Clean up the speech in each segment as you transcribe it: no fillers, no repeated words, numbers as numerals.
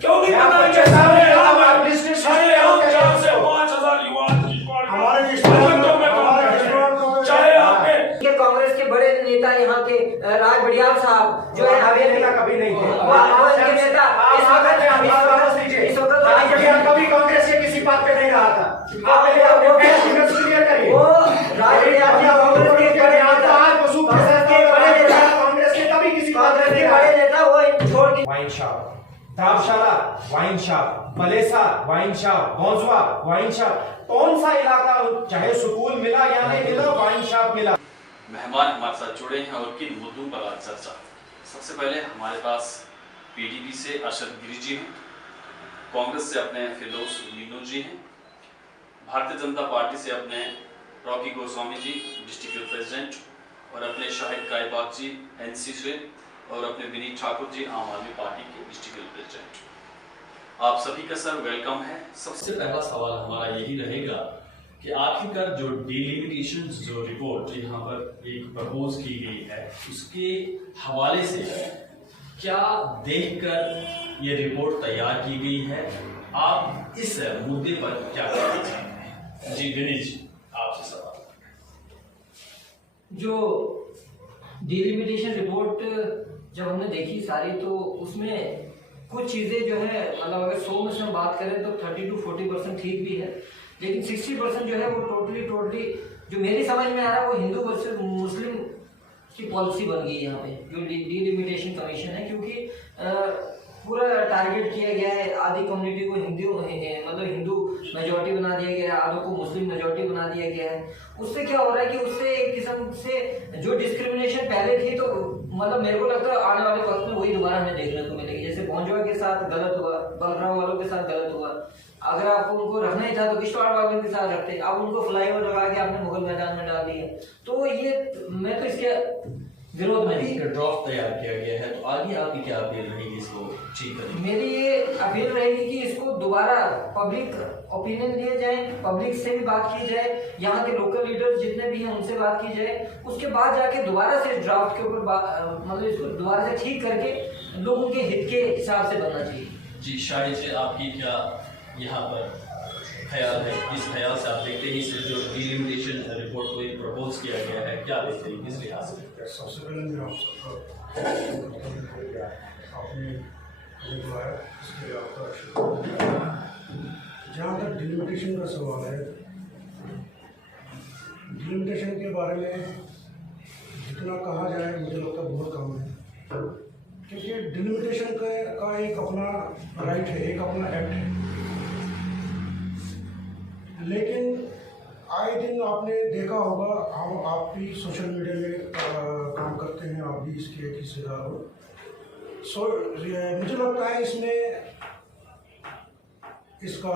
क्यों नहीं बनाएंगे? से 5,000 युवा चाहे आपके कांग्रेस के बड़े नेता यहाँ के राज बड़ियाल साहब जो है हवेली कभी नहीं थे के नेता इस वक्त कभी कांग्रेस से किसी बात पे नहीं रहा था। वो राज बड़ियाल के बड़े नेता कांग्रेस के कभी किसी कांग्रेस के बड़े नेता वो छोड़ के wine shop, Tabshala wine shop, Palesa wine shop, Gaujwa wine shop, कौन सा इलाका चाहे सुकून मिला या नहीं मिला, वाइन शॉप मिला। मेहमान हमारे साथ जुड़े हैं और किन मुद्दों पर आज चर्चा। सबसे पहले हमारे पास पीडीपी से अरशद गिरी जी हैं, कांग्रेस से अपने फिरदौस मीनू जी हैं, भारतीय जनता पार्टी से अपने Rocky Goswami ji district president, और अपने शाहिद कायबाग जी एनसी से, और अपने विनीत ठाकुर जी आम आदमी पार्टी के डिस्ट्रिक्ट प्रेसिडेंट। आप सभी का सर वेलकम है। सबसे पहला सवाल हमारा यही रहेगा कि आखिरकार जो डिलिमिटेशन जो रिपोर्ट यहाँ पर एक प्रपोज की गई है उसके हवाले से क्या देखकर ये रिपोर्ट तैयार की गई है, आप इस मुद्दे पर क्या कहना चाहते हैं? जी विनीत जी, आपसे सवाल। जो डिलिमिटेशन रिपोर्ट जब हमने देखी सारी, तो उसमें कुछ चीज़ें जो है मतलब अगर 100 में से हम बात करें तो 30 to 40% ठीक भी है, लेकिन 60% जो है वो टोटली जो मेरी समझ में आ रहा है वो हिंदू वर्सेस मुस्लिम की पॉलिसी बन गई है यहाँ पे जो डिलिमिटेशन कमीशन है, क्योंकि पूरा टारगेट किया गया है आधी कम्युनिटी को हिंदू मेजॉरिटी बना दिया गया है, आधों को मुस्लिम मेजॉरिटी बना दिया गया है। उससे क्या हो रहा है कि उससे एक किस्म से जो डिस्क्रिमिनेशन पहले थी, तो मतलब मेरे को लगता है आने वाले वक्त में वही दोबारा हमें देखने को मिलेगी। जैसे भोंजवा के साथ गलत हुआ, बलराम वालों के साथ गलत हुआ, अगर आपको उनको रखना ही था तो किश्तवाड़ वालों के साथ रखते, अब उनको फ्लाईओवर लगा के आपने मुगल मैदान में डाल दिया। तो ये मैं तो इसके विरोध में एक ड्राफ्ट तैयार किया गया है, तो आगे आपकी क्या अपील रहेगी इसको ठीक करने? मेरी ये अपील रहेगी कि इसको दोबारा पब्लिक ओपिनियन लिए जाए, पब्लिक से भी बात की जाए, यहाँ के लोकल लीडर्स जितने भी हैं उनसे बात की जाए, उसके बाद जाके दोबारा से ड्राफ्ट के ऊपर मतलब इसको दोबारा से ठीक करके लोगों के हित के हिसाब से बनना चाहिए। जी शाहिद से आपकी क्या यहाँ पर ख्याल है? इस ख्याल से आप देखते ही सिर्फ जो डिलिमिटेशन रिपोर्ट को एक प्रपोज किया गया है, क्या देखते हैं किस लिहाज से? सबसे पहले मेरा आपने बुलाया इसके लिए आपका शुक्रिया। जहाँ तक डिलिमिटेशन का सवाल है, डिलिमिटेशन के बारे में जितना कहा जाए मुझे लगता है बहुत कम है, क्योंकि डिलिमिटेशन का एक अपना राइट है, एक अपना एक्ट है, लेकिन आए दिन आपने देखा होगा, हम आप भी सोशल मीडिया में काम करते हैं, आप भी इसके एक हिस्सेदार हो। मुझे लगता है इसमें इसका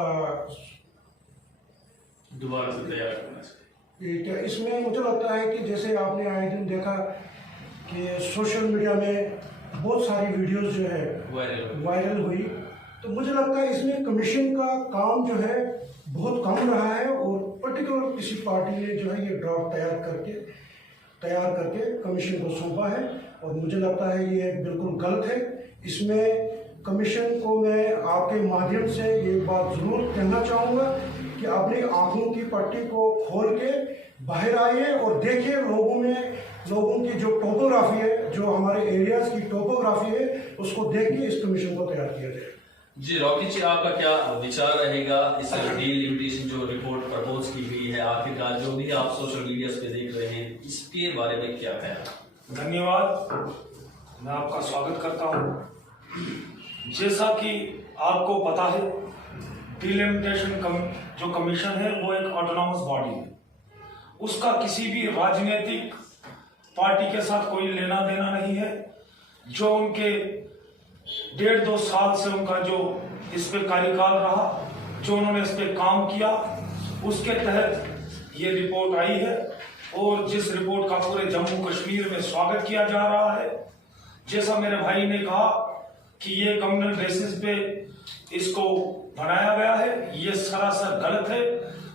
दोबारा से तैयार करना चाहिए। इसमें मुझे लगता है कि जैसे आपने आए दिन देखा कि सोशल मीडिया में बहुत सारी वीडियोस जो है वायरल हुई, तो मुझे लगता है इसमें कमीशन का काम जो है बहुत कम रहा है, और पर्टिकुलर किसी पार्टी ने जो है ये ड्राफ्ट तैयार करके कमीशन को सौंपा है, और मुझे लगता है ये बिल्कुल गलत है। इसमें कमीशन को मैं आपके माध्यम से ये बात ज़रूर कहना चाहूँगा कि अपनी आंखों की पट्टी को खोल के बाहर आइए और देखिए लोगों की जो टोपोग्राफी है, जो हमारे एरियाज़ की टोपोग्राफी है, उसको देख के इस कमीशन को तैयार किया जाए। जी रॉकी जी, आपका क्या विचार रहेगा इस डिलिमिटेशन जो रिपोर्ट प्रपोज की गई है, आखिरकार जो भी आप सोशल मीडिया पे देख रहे हैं, इसके बारे में क्या कहना? धन्यवाद, मैं आपका स्वागत करता हूं। जैसा कि आपको पता है, डिलिमिटेशन जो कमीशन है वो एक ऑटोनॉमस बॉडी है, उसका किसी भी राजनीतिक पार्टी के साथ कोई लेना देना नहीं है। जो उनके 1.5-2 साल से उनका जो इस पे कार्यकाल रहा, जो उन्होंने इस पे काम किया, उसके तहत ये रिपोर्ट आई है, और जिस रिपोर्ट का पूरे जम्मू कश्मीर में स्वागत किया जा रहा है। जैसा मेरे भाई ने कहा कि ये कम्युनल बेसिस पे इसको बनाया गया है, ये सरासर गलत है,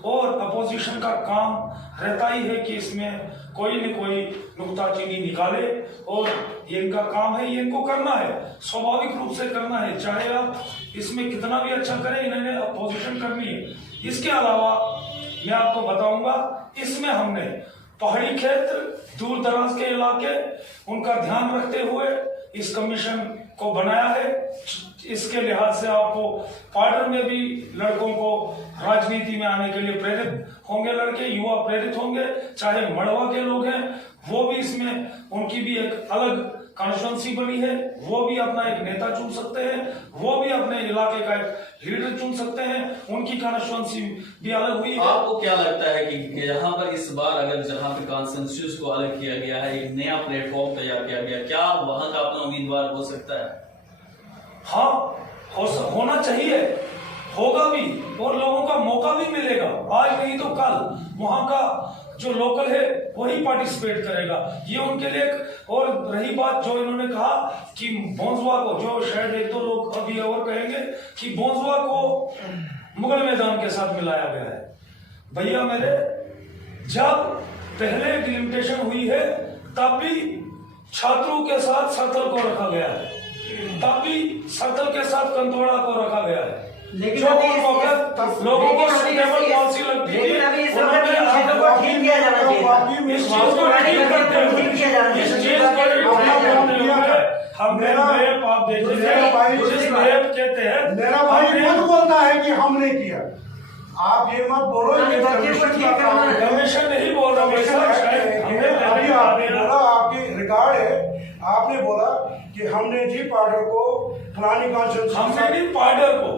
और अपोजिशन का काम रहता ही है कि इसमें कोई न कोई नुक्ताचीनी निकाले, और ये इनका काम है, ये इनको करना है, स्वाभाविक रूप से करना है। चाहे आप इसमें कितना भी अच्छा करे, इन्होंने अपोजिशन करनी है। इसके अलावा मैं आपको बताऊंगा, इसमें हमने पहाड़ी क्षेत्र, दूर दराज के इलाके, उनका ध्यान रखते हुए इस कमीशन को बनाया है। इसके लिहाज से आपको पार्डर में भी लड़कों को राजनीति में आने के लिए प्रेरित होंगे, लड़के युवा प्रेरित होंगे, चाहे मड़वा के लोग हैं वो भी इसमें, उनकी भी एक अलग कॉन्स्टिट्यूंसी बनी है, वो भी अपना एक नेता चुन सकते हैं, वो भी अपने इलाके का एक लीडर चुन सकते हैं, उनकी कॉन्स्टिट्यूंसी भी अलग हुई है। आपको क्या लगता है कि यहाँ पर इस बार अगर जहाँ पे कॉन्सेंसस को अलग किया गया है, एक नया प्लेटफॉर्म तैयार किया गया, क्या वहां का अपना उम्मीदवार हो सकता है? हाँ, होना चाहिए, होगा भी, और लोगों का मौका भी मिलेगा। आज नहीं तो कल वहां का जो लोकल है वही पार्टिसिपेट करेगा। ये उनके लिए और रही बात जो इन्होंने कहा कि बोंजवा को, जो शायद एक दो लोग अभी और कहेंगे कि बोंजवा को मुगल मैदान के साथ मिलाया गया है। भैया मेरे, जब पहले डिलिमिटेशन हुई है तब भी छात्रों के साथ सरथल को रखा गया है, तब भी सरथल के साथ कंदोड़ा को रखा गया है। लेकिन जो लोगों को सुटेबल पॉलिसी लगती है, उन्होंने ठीक किया जाना चाहिए। इस चीज को ठीक करते हुए, इस चीज को हमने मैप, आप देखेंगे जिस मैप के तहत मेरा भाई खुद बोलता है कि हमने किया। आप ये मत बोलो ये कमीशन नहीं बोल रहा, अभी आपने बोला, आपकी रिकॉर्ड है, आपने बोला कि हमने जी पार्डर को फलानी कॉन्स्टिट्यूंसी, हमने नहीं पार्डर को,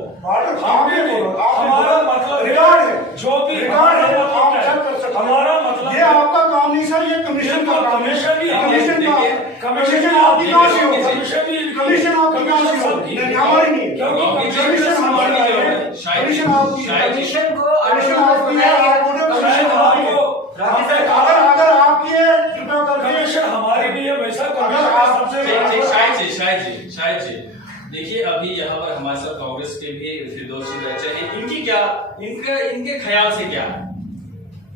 हमने बोला, हमारा मतलब रिकॉर्ड है, जो भी रिकॉर्ड है, आप चेक कर सकते हैं। हमारा मतलब ये आपका काम नहीं सर, ये कमीशन का काम है। कमीशन भी कमीशन आपकी कहाँ से होगी? कमीशन आपकी कहाँ से होगी? हमारी नहीं है, कमीशन हमारी है, कमीशन आपकी है, कमीशन को कमीशन आपकी है, अगर आपकी है कृपया करके, कमीशन हमारी भी है, वैसा शायद जी देखिए, अभी यहाँ पर हमारे साथ कांग्रेस के भी फिरदौसी रचे हैं, इनकी क्या, इनके ख्याल से क्या है?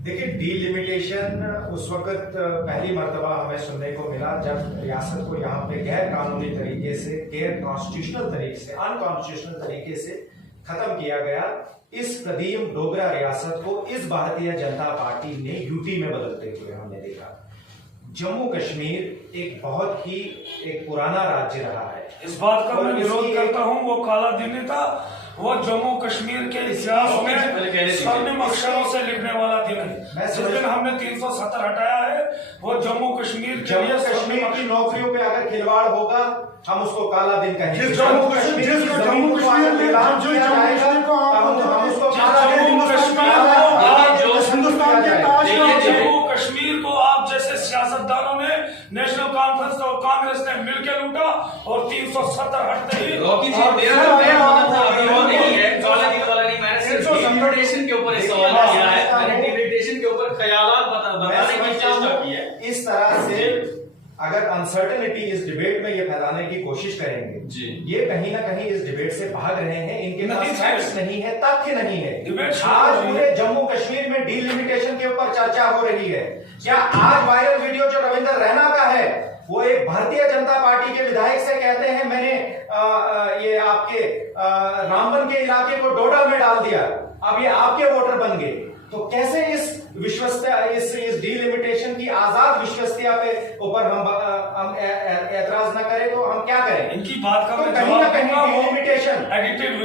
देखिए, डीलिमिटेशन उस वक्त पहली मर्तबा हमें सुनने को मिला जब रियासत को यहाँ पे गैर कानूनी तरीके से, गैर कॉन्स्टिट्यूशनल तरीके से, अनकॉन्स्टिट्यूशनल तरीके से खत्म किया गया। इस कदीम डोगरा रियासत को इस भारतीय जनता पार्टी ने यूटी में बदलते हुए हमने देखा। जम्मू कश्मीर एक बहुत ही एक पुराना राज्य रहा है। इस बात का मैं विरोध करता हूँ, वो काला दिन था, वो जम्मू कश्मीर के इतिहास में स्वर्णिम अक्षरों से लिखने वाला दिन है। जिस दिन हमने 370 हटाया है, वो जम्मू कश्मीर की नौकरियों पे अगर खिलवाड़ होगा हम उसको काला दिन कहेंगे। जम्मू कश्मीर में जो जम्मू कश्मीर को हम उसको काला दिन, हिंदुस्तान के ताज जम्मू कश्मीर को आप जैसे सियासतदानों ने, नेशनल कॉन्फ्रेंस और कांग्रेस ने मिलकर लूटा और 370 हटते ही रॉकी जी, मेरा होना था, अभी वो नहीं है, काला दिन वाला नहीं, मैंने सिर्फ डिलिमिटेशन के ऊपर सवाल किया है, मैंने डिलिमिटेशन के ऊपर ख्यालात बताने की चेष्टा की है। इस तरह से अगर अनसर्टेनिटी इस डिबेट में ये फैलाने की कोशिश करेंगे जी, ये कहीं ना कहीं इस डिबेट से भाग रहे हैं, इनके पास फैक्ट्स नहीं है, तथ्य नहीं है। आज आज पूरे जम्मू कश्मीर में डीलिमिटेशन के ऊपर चर्चा हो रही है। क्या आज वायरल वीडियो जो रविंद्र रैना का है, वो एक भारतीय जनता पार्टी के विधायक से कहते हैं मैंने ये आपके रामबन के इलाके को डोडा में डाल दिया, अब ये आपके वोटर बन गए, तो कैसे इस विश्वसनीयता, इस डीलिमिटेशन की आजाद विश्वसनीयता पे ऊपर हम एतराज न करें तो हम क्या करें? इनकी बात का तो कहीं ना कहीं डीलिमिटेशन,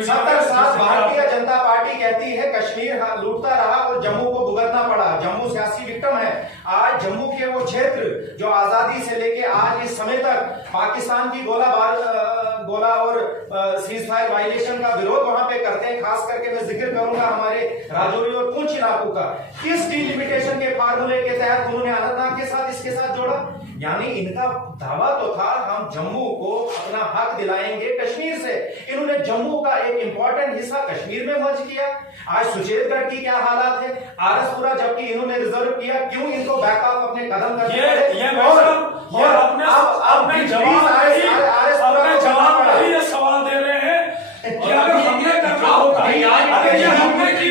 70 साल भारतीय जनता पार्टी कहती है कश्मीर लूटता रहा और जम्मू को भुगतना पड़ा, जम्मू सियासी विक्टिम है। आज जम्मू के वो क्षेत्र जो आजादी से लेके आज इस समय तक पाकिस्तान की गोला और सीज फायर वायलेशन का विरोध वहां पे करते हैं, खास करके मैं जिक्र करूंगा हमारे राजौरी और पुंछ इलाकों का। किस डीलिमिटेशन के फार्मूले के तहत उन्होंने अनंतनाग के साथ इसके साथ जोड़ा? यानी इनका दावा तो था हम जम्मू को अपना हक दिलाएंगे कश्मीर से, इन्होंने जम्मू का एक इंपॉर्टेंट हिस्सा कश्मीर में मर्ज किया। आज सुचेतगढ़ की क्या हालात है, आरसपुरा जबकि इन्होंने रिजर्व किया, क्यों इनको बैकअप अपने कदम करने सवाल दे रहे हैं कि अगर हमने करना होता, तैयार नहीं हुआ, अगर ये हमने की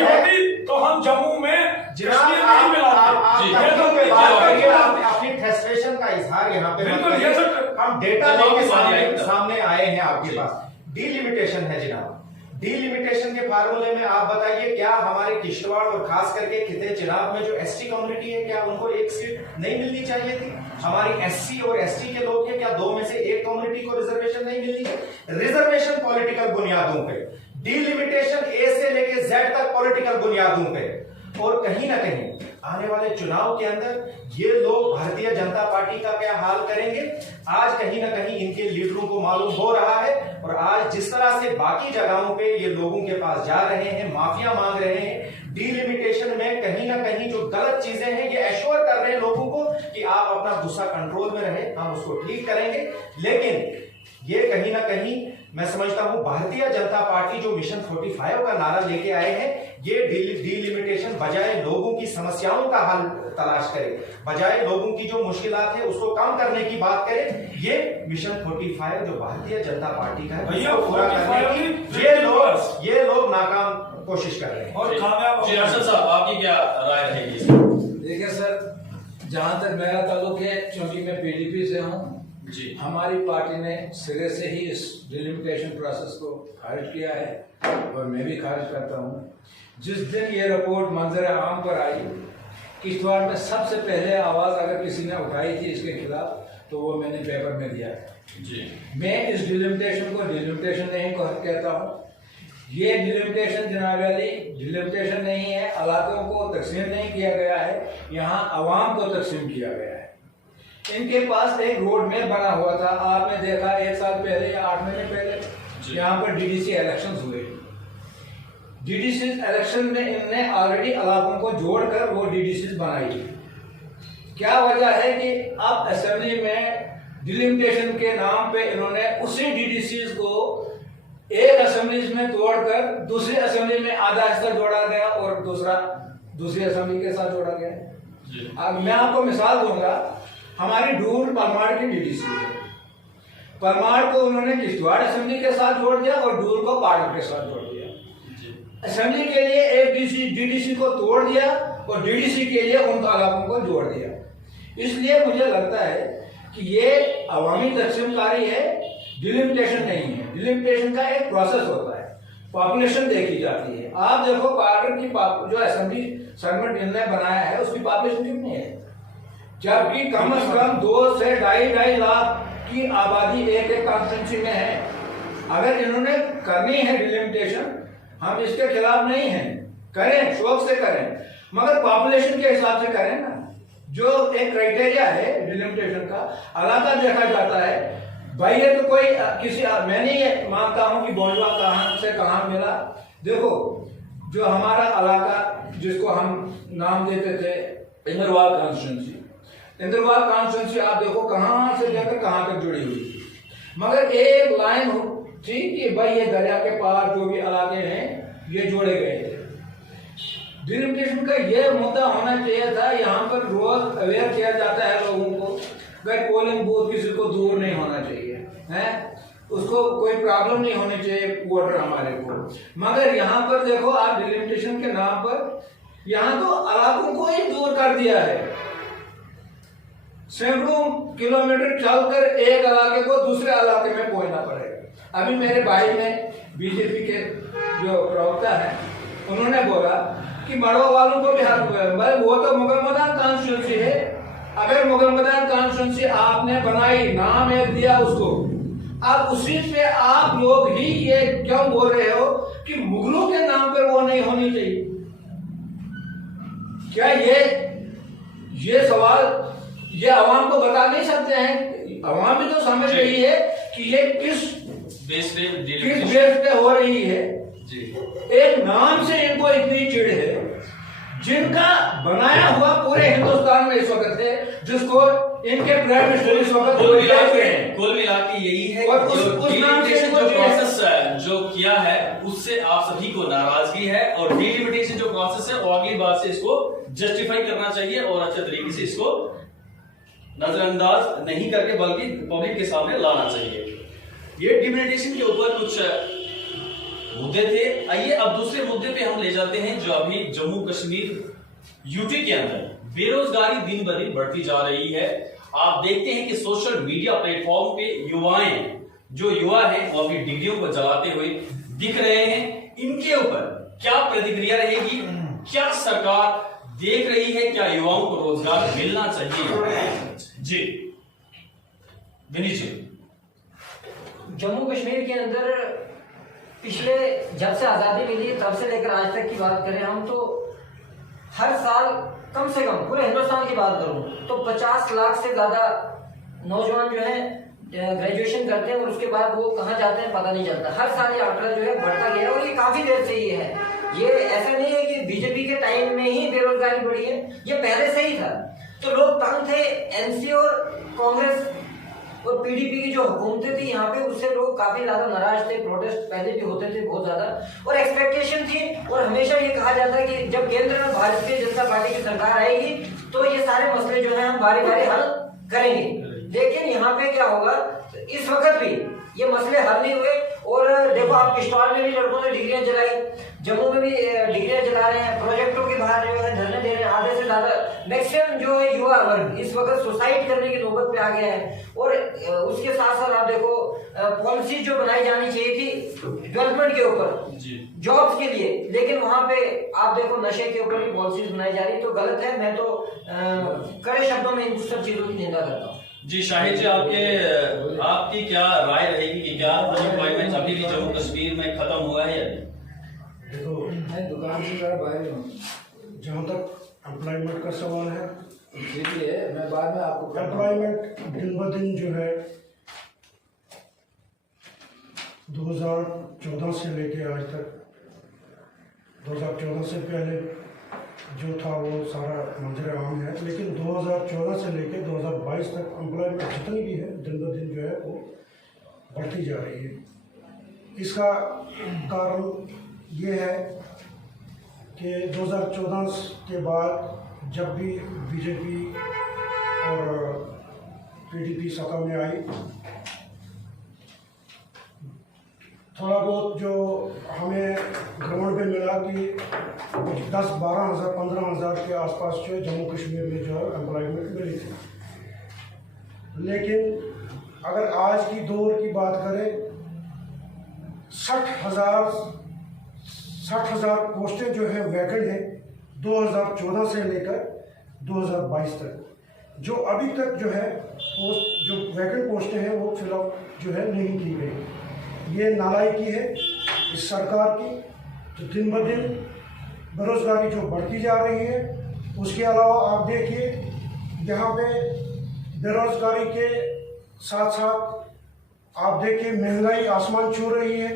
होती तो हम जम्मू में अपनी फ्रस्ट्रेशन का इजहार यहाँ पे बिल्कुल, ये हम डेटा लेके सामने आए हैं आपके पास। डीलिमिटेशन है जनाब, डीलिमिटेशन के फार्मूले में आप बताइए क्या हमारे किश्तवाड़ और खास करके खिते चिनाब में जो एसटी कम्युनिटी है क्या उनको एक सीट नहीं मिलनी चाहिए थी? हमारी एससी और एसटी के लोग हैं क्या दो में से एक कम्युनिटी को रिजर्वेशन नहीं मिलनी है? रिजर्वेशन पॉलिटिकल बुनियादों पे, डीलिमिटेशन ए से लेके जेड तक पॉलिटिकल बुनियादों पे। और कहीं ना कहीं आने वाले चुनाव के अंदर ये लोग भारतीय जनता पार्टी का क्या हाल करेंगे आज कहीं ना कहीं इनके लीडरों को मालूम हो रहा है। और आज जिस तरह से बाकी जगहों पे ये लोगों के पास जा रहे हैं, माफिया मांग रहे हैं, डीलिमिटेशन में कहीं ना कहीं जो गलत चीजें हैं ये एश्योर कर रहे हैं लोगों को कि आप अपना गुस्सा कंट्रोल में रहे, हम उसको ठीक करेंगे। लेकिन ये कहीं ना कहीं मैं समझता हूं भारतीय जनता पार्टी जो मिशन 45 का नारा लेके आए हैं ये डीलिमिटेशन बजाय लोगों की समस्याओं का हल तलाश करे, बजाय लोगों की जो मुश्किलात है उसको कम करने की बात करे। ये मिशन 45 जो भारतीय जनता पार्टी का है उसको पूरा करने की ये लोग नाकाम कोशिश कर रहे हैं। और कामयाब जी अर्शद साहब आपकी क्या राय रहेगी? देखिए सर, जहां तक मेरा ताल्लुक है, चूंकि मैं पीडीपी से हूं जी, हमारी पार्टी ने सिरे से ही इस डिलिमिटेशन प्रोसेस को खारिज किया है और मैं भी खारिज करता हूं। जिस दिन ये रिपोर्ट मंजर आम पर आई, किश्तवाड़ में सबसे पहले आवाज अगर किसी ने उठाई थी इसके खिलाफ तो वो मैंने पेपर में दिया है जी। मैं इस डिलिमिटेशन को डिलिमिटेशन नहीं कहता हूँ। ये डिलिमिटेशन जनाब अली डिलिमिटेशन नहीं है, इलाकों को तकसीम नहीं किया गया है, यहाँ अवाम को तकसीम किया गया है। इनके पास एक रोड मैप बना हुआ था, आपने देखा 1 साल पहले या 8 महीने पहले यहाँ पर डीडीसी इलेक्शन हुए। डीडीसी इलेक्शन में इनने ऑलरेडी इलाकों को जोड़कर वो डीडीसी बनाई। क्या वजह है कि अब असेंबली में डिलिमिटेशन के नाम पे इन्होंने उसी डीडीसी को एक असेंबली में तोड़कर दूसरी असेंबली में आधा हिस्सा जोड़ा गया और दूसरा दूसरी असेंबली के साथ जोड़ा गया। अब मैं आपको मिसाल दूंगा, हमारी डूर परमाड़ की डीडीसी है, परमाड़ को उन्होंने किश्तवाड़ असेंबली के साथ जोड़ दिया और डूर को पार्ट के साथ जोड़ दिया। असेंबली के लिए एक डीडीसी को तोड़ दिया और डीडीसी के लिए उन इलाकों को जोड़ दिया। इसलिए मुझे लगता है कि ये अवामी तकसीमकारी है, डिलिमिटेशन नहीं है। डिलिमिटेशन का एक प्रोसेस होता है, पॉपुलेशन देखी जाती है। आप देखो पार्ट की जो असेंबली सेगमेंट इन्होंने बनाया है उसकी पॉपुलेशन कितनी है, जबकि कम से कम 2 से 2.5 लाख की आबादी एक कॉन्स्टिट्यूंसी में है। अगर इन्होंने करनी है डिलिमिटेशन, हम इसके खिलाफ नहीं हैं, करें, शौक से करें, मगर पॉपुलेशन के हिसाब से करें ना। जो एक क्राइटेरिया है डिलिमिटेशन का, इलाका देखा जाता है। भाई ये तो कोई किसी, मैं नहीं मानता हूं कि बोलवा कहां से कहां मिला। देखो जो हमारा इलाका जिसको हम नाम देते थे इंद्रवाल कॉन्स्टिट्यूंसी, इंद्रवाल कॉन्स्टिट्यूंसी आप देखो कहां से लेकर कहां तक जुड़ी हुई थी, मगर एक लाइन थी कि भाई ये दरिया के पार जो भी इलाके हैं ये जोड़े गए थे। डिलिमिटेशन का ये मुद्दा होना चाहिए था, यहाँ पर रोज अवेयर किया जाता है लोगों को, भाई पोलिंग बूथ किसी को दूर नहीं होना चाहिए है, उसको कोई प्रॉब्लम नहीं होनी चाहिए वोटर हमारे को। मगर यहाँ पर देखो आप डिलिमिटेशन के नाम पर यहाँ तो इलाकों को ही दूर कर दिया है। सैकड़ों किलोमीटर चलकर एक इलाके को दूसरे इलाके में पहुंचना पड़ेगा। अभी मेरे भाई में बीजेपी के जो प्रवक्ता है उन्होंने बोला कि मड़वा वालों को भी भाई वो तो मुगल मैदान कॉन्स्टिट्यूंसी है, अगर मुगल मैदान कॉन्स्टिट्यूंसी आपने बनाई, नाम एक दिया उसको, अब उसी पे आप लोग ही ये क्यों बोल रहे हो कि मुगलों के नाम पर वो नहीं होनी चाहिए? क्या ये सवाल ये अवाम को बता नहीं सकते हैं? अवाम भी तो समझ रही है कि ये किस बेस पे हो रही है जी। एक नाम से इनको इतनी चिढ़ है, जिनका बनाया हुआ पूरे हिंदुस्तान में इस वक्त है, जिसको इनके प्राइम मिनिस्टर इस वक्त कुल मिला के यही है। और उस नाम से जो प्रोसेस जो किया है उससे आप सभी को नाराजगी है, और डिलिमिटेशन जो प्रोसेस है वो अगली बार से इसको जस्टिफाई करना चाहिए और अच्छे तरीके से इसको नजरअंदाज नहीं करके बल्कि पब्लिक के सामने लाना चाहिए। ये डिलिमिटेशन के ऊपर कुछ मुद्दे थे। आइए अब दूसरे मुद्दे पे हम ले जाते हैं, जो अभी जम्मू कश्मीर यूटी के अंदर बेरोजगारी दिन ब दिन बढ़ती जा रही है आप देखते हैं कि सोशल मीडिया प्लेटफॉर्म पे युवा हैं वो अपनी डिग्रियों को जलाते हुए दिख रहे हैं। इनके ऊपर क्या प्रतिक्रिया रहेगी, क्या सरकार देख रही है, क्या युवाओं को रोजगार मिलना चाहिए? जी विनीत जी। जम्मू कश्मीर के अंदर पिछले जब से आज़ादी मिली तब से लेकर आज तक की बात करें हम, तो हर साल कम से कम, पूरे हिंदुस्तान की बात करूं तो 50 लाख से ज़्यादा नौजवान जो है ग्रेजुएशन करते हैं और उसके बाद वो कहाँ जाते हैं पता नहीं चलता। हर साल ये आंकड़ा जो है बढ़ता गया है और ये काफ़ी देर से ये है। ये ऐसा नहीं है कि बीजेपी के टाइम में ही बेरोजगारी बढ़ी है, ये पहले से ही था। तो लोग तंग थे, एनसी और कांग्रेस और पीडीपी की जो हुकूमतें थी यहाँ पे, उससे लोग काफी ज्यादा नाराज थे। प्रोटेस्ट पहले भी होते थे बहुत ज्यादा, और एक्सपेक्टेशन थी और हमेशा ये कहा जाता है कि जब केंद्र में भारतीय जनता पार्टी की सरकार आएगी तो ये सारे मसले जो है हम बारी बारी हल करेंगे। लेकिन यहाँ पे क्या होगा, इस वक्त भी ये मसले हल नहीं हुए। और देखो, आप किश्तवाड़ में भी लड़कों ने डिग्रियां जलाई, जम्मू में भी डिग्रियां जला रहे हैं, प्रोजेक्टों के बाहर जो है धरने दे रहे हैं। आधे से ज्यादा मैक्सिमम जो है युवा वर्ग इस वक्त सुसाइड करने की नौबत पे आ गया है। और उसके साथ साथ आप देखो, पॉलिसी जो बनाई जानी चाहिए थी डेवलपमेंट के ऊपर, जॉब्स के लिए, लेकिन वहां पे आप देखो नशे के ऊपर भी पॉलिसीज बनाई जा रही, तो गलत है। मैं तो कड़े शब्दों में इन सब चीजों की निंदा करता हूँ। जी शाहिद जी, आपकी क्या राय रहेगी कि क्या अनएम्प्लॉयमेंट अभी भी जम्मू कश्मीर में खत्म हुआ है या नहीं? देखो, मैं दुकान से जरा बाहर हूँ। जहाँ तक एम्प्लॉयमेंट का सवाल है, इसलिए मैं बाद में आपको एम्प्लॉयमेंट दिन ब दिन जो है 2014 से लेके आज तक, 2014 से पहले जो था वो सारा मंजर आम है, लेकिन 2014 से लेके 2022 तक एम्प्लॉयमेंट जितनी भी है दिन ब दिन जो है वो बढ़ती जा रही है। इसका कारण ये है कि 2014 के बाद जब भी बीजेपी और पीडीपी सत्ता में आई, थोड़ा बहुत जो हमें ग्राउंड पे मिला कि 10-12 हज़ार 15 हज़ार के आसपास जो है जम्मू कश्मीर में जो है एम्प्लॉयमेंट मिली थी। लेकिन अगर आज की दौर की बात करें, 60 हज़ार पोस्टें जो है वैकेंट है 2014 से लेकर 2022 तक। जो अभी तक जो है पोस्ट, जो वैकेंट पोस्टें हैं वो फिलअप जो है नहीं की गई। ये नालायकी है इस सरकार की। तो दिन ब दिन बेरोजगारी जो बढ़ती जा रही है, उसके अलावा आप देखिए यहाँ पे बेरोजगारी के साथ साथ आप देखिए महंगाई आसमान छू रही है।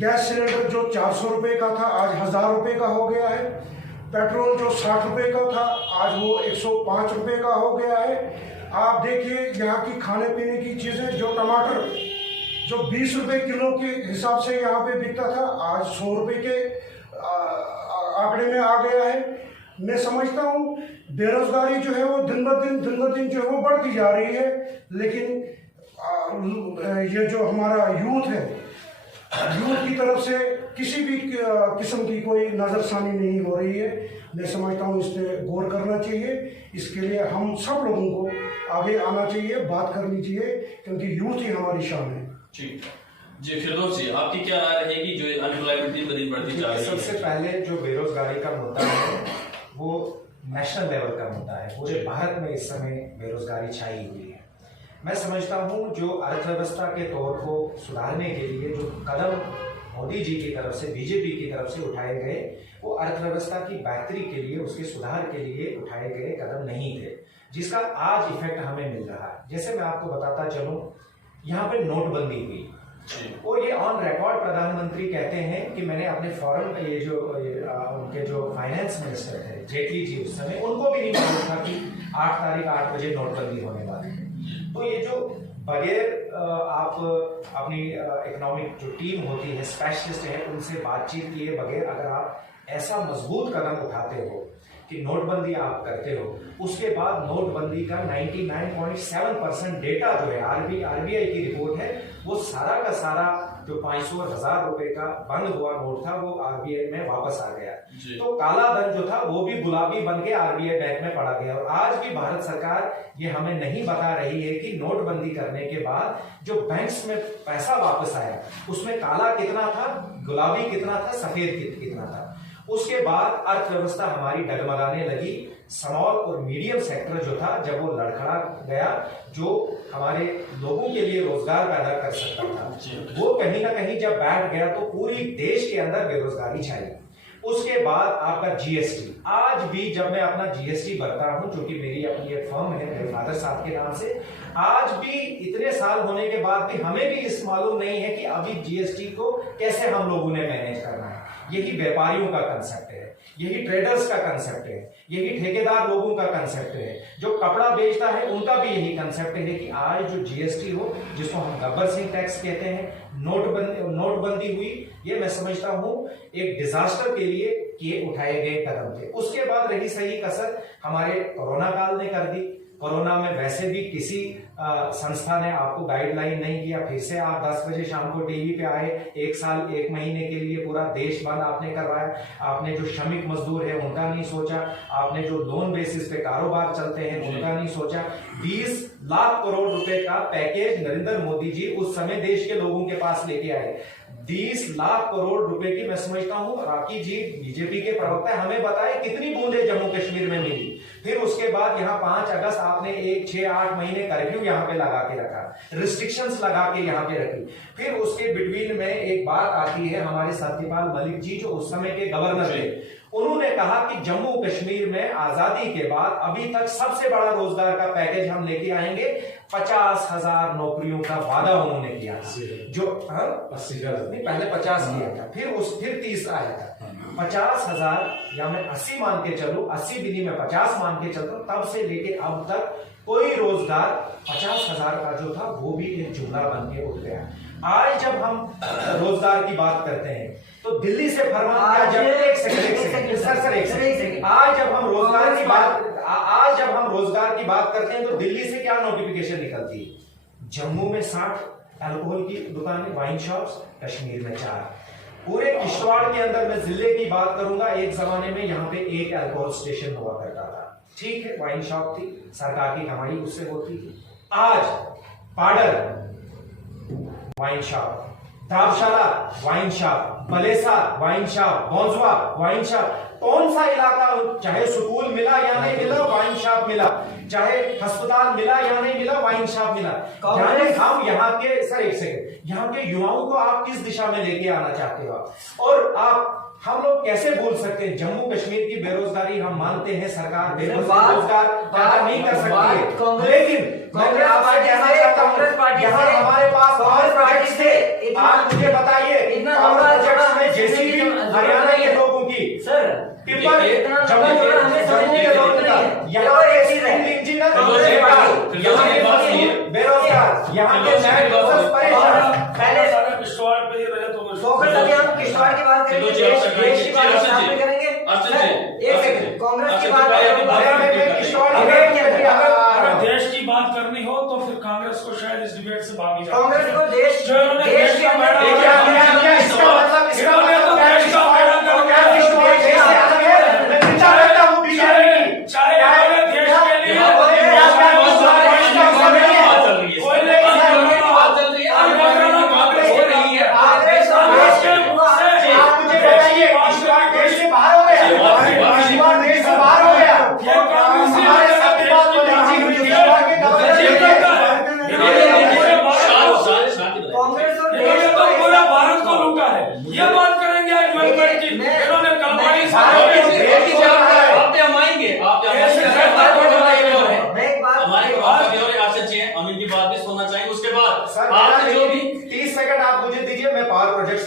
गैस सिलेंडर जो 400 रुपये का था आज 1000 रुपये का हो गया है। पेट्रोल जो 60 रुपये का था आज वो 105 रुपये का हो गया है। आप देखिए यहाँ की खाने पीने की चीज़ें, जो टमाटर जो 20 रुपये किलो के हिसाब से यहाँ पे बिकता था आज 100 रुपये के आंकड़े में आ गया है। मैं समझता हूँ बेरोजगारी जो है वो दिन ब दिन जो है वो बढ़ती जा रही है। लेकिन ये जो हमारा यूथ है, यूथ की तरफ से किसी भी किस्म की कोई नज़रसानी नहीं हो रही है। मैं समझता हूँ इस पर गौर करना चाहिए। इसके लिए हम सब लोगों को आगे आना चाहिए, बात करनी चाहिए, क्योंकि यूथ ही हमारी शान है। जी फिरदौस जी, आपकी क्या राय रहेगी जो अनएम्प्लॉयमेंट दिन ब दिन बढ़ती जा रही है? सबसे पहले जो बेरोजगारी का मुद्दा है वो नेशनल लेवल का मुद्दा है। पूरे भारत में इस समय बेरोजगारी छाई हुई है। मैं समझता हूँ जो अर्थव्यवस्था के तौर को सुधारने के लिए जो कदम मोदी जी की तरफ से, बीजेपी की तरफ से उठाए गए, वो अर्थव्यवस्था की बेहतरी के लिए, उसके सुधार के लिए उठाए गए कदम नहीं थे, जिसका आज इफेक्ट हमें मिल रहा है। जैसे मैं आपको बताता चलूं, यहाँ पे नोटबंदी हुई और ये ऑन रिकॉर्ड प्रधानमंत्री कहते हैं कि मैंने अपने फॉरेन उनके जो फाइनेंस मिनिस्टर थे जेटली जी, उस समय उनको भी नहीं मालूम था कि 8 तारीख 8 बजे नोटबंदी होने वाली है। तो ये जो बगैर आप अपनी इकोनॉमिक जो टीम होती है, स्पेशलिस्ट है, उनसे बातचीत किए बगैर अगर आप ऐसा मजबूत कदम उठाते हो कि नोटबंदी आप करते हो, उसके बाद नोटबंदी का 99.7% डेटा जो है आरबीआई की रिपोर्ट है, वो सारा का सारा जो 500 और 1000 रुपए का बंद हुआ नोट था वो आरबीआई में वापस आ गया। तो काला धन जो था वो भी गुलाबी बन के आरबीआई बैंक में पड़ा गया। और आज भी भारत सरकार ये हमें नहीं बता रही है कि नोटबंदी करने के बाद जो बैंक्स में पैसा वापस आया उसमें काला कितना था, गुलाबी कितना था, सफेद कितना था। उसके बाद अर्थव्यवस्था हमारी डगमगाने लगी। स्मॉल और मीडियम सेक्टर जो था जब वो लड़खड़ा गया, जो हमारे लोगों के लिए रोजगार पैदा कर सकता था, वो कहीं ना कहीं जब बैठ गया तो पूरी देश के अंदर बेरोजगारी छाई। उसके बाद आपका जीएसटी, आज भी जब मैं अपना जीएसटी भरता हूं, जो कि मेरी अपनी एक फर्म है मेरे फादर साहब के नाम से, आज भी इतने साल होने के बाद भी हमें भी इस मालूम नहीं है कि अभी जीएसटी को कैसे हम लोगों ने मैनेज करना है। यही व्यापारियों का कंसेप्ट है, यही ट्रेडर्स का कंसेप्ट है, यही ठेकेदार लोगों का कंसेप्ट है, जो कपड़ा बेचता है उनका भी यही कंसेप्ट है कि आज जो जीएसटी हो, जिसको हम गब्बर सिंह टैक्स कहते हैं, नोटबंदी हुई, ये मैं समझता हूं एक डिजास्टर के लिए उठाए गए कदम थे। उसके बाद रही सही कसर हमारे कोरोना काल ने कर दी। कोरोना में वैसे भी किसी संस्था ने आपको गाइडलाइन नहीं किया, फिर से आप 10 बजे शाम को टीवी पे आए, 1 साल 1 महीने के लिए पूरा देश बंद आपने करवाया। आपने जो श्रमिक मजदूर है उनका नहीं सोचा, आपने जो लोन बेसिस पे कारोबार चलते हैं उनका नहीं सोचा। 20 लाख करोड़ रुपए का पैकेज नरेंद्र मोदी जी उस समय देश के लोगों के पास लेके आए। 20 लाख करोड़ रुपए की मैं समझता हूं राकी जी बीजेपी के प्रवक्ता हमें बताए कितनी बूंदे जम्मू कश्मीर में मिली। फिर उसके बाद यहाँ 5 अगस्त आपने 1, 6, 8 महीने कर्फ्यू यहाँ पे लगा के रखा, रिस्ट्रिक्शंस लगा के यहाँ पे रखी। फिर उसके बिटवीन में एक बात आती है, हमारे सत्यपाल मलिक जी जो उस समय के गवर्नर थे, उन्होंने कहा कि जम्मू कश्मीर में आजादी के बाद अभी तक सबसे बड़ा रोजगार का पैकेज हम लेके आएंगे। 50,000 नौकरियों का वादा उन्होंने किया था, जो 80,000 नहीं, पहले 50 किया था, फिर 30 आया था। 50,000 या मैं 80 मान के चलूं, 80 भी नहीं मैं 50 मान के चलता हूं, तब से लेके अब तक कोई रोजगार 50,000 का जो था वो भी एक जुमला बन के उठ गया। आज जब हम रोजगार की बात करते हैं तो दिल्ली से फरमान आज जब हम रोजगार की बात करते हैं तो दिल्ली से क्या नोटिफिकेशन निकलती है? जम्मू में 60 अल्कोहल की दुकानें, वाइन शॉप्स, कश्मीर में 4। पूरे किश्तवाड़ के अंदर मैं जिले की बात करूंगा, एक जमाने में यहाँ पे 1 अल्कोहल स्टेशन हुआ करता था। ठीक है, वाइन शॉप थी, सरकार की कमाई उससे होती थी। आज Padar wine shop, Dabshala wine shop, Balesa wine shop, Baunjwa wine shop. कौन सा इलाका, चाहे स्कूल मिला या नहीं मिला, वाइन शॉप मिला, चाहे अस्पताल मिला या नहीं मिला, वाइन शॉप मिला। यानी हम यहाँ के, सर एक सेकंड, यहाँ के युवाओं को आप किस दिशा में लेके आना चाहते हो? और आप, हम लोग कैसे बोल सकते हैं जम्मू कश्मीर की बेरोजगारी? हम मानते हैं सरकार बेरोजगार पैदा नहीं कर सकती है, लेकिन मैं आपसे कहना चाहता हूं यहाँ हमारे पास और प्रोजेक्ट्स थे। आप मुझे बताइए प्रोजेक्ट्स में जेसीबी हरियाणा के लोगों की, सर टिप्पर जम्मू के लोगों का, यहाँ के सिविल इंजीनियर बेरोजगार, यहाँ के लैंड वर्कर्स परेशान। पहले किश्तवाड़ पे ही रहे तो फोकस अभी हम किश्तवाड़ की बात करेंगे, देश की बात करेंगे। एक सेकंड, कांग्रेस की बात अगर देश की बात करनी हो तो फिर कांग्रेस को शायद इस डिबेट से भागी जाए। कांग्रेस को देश के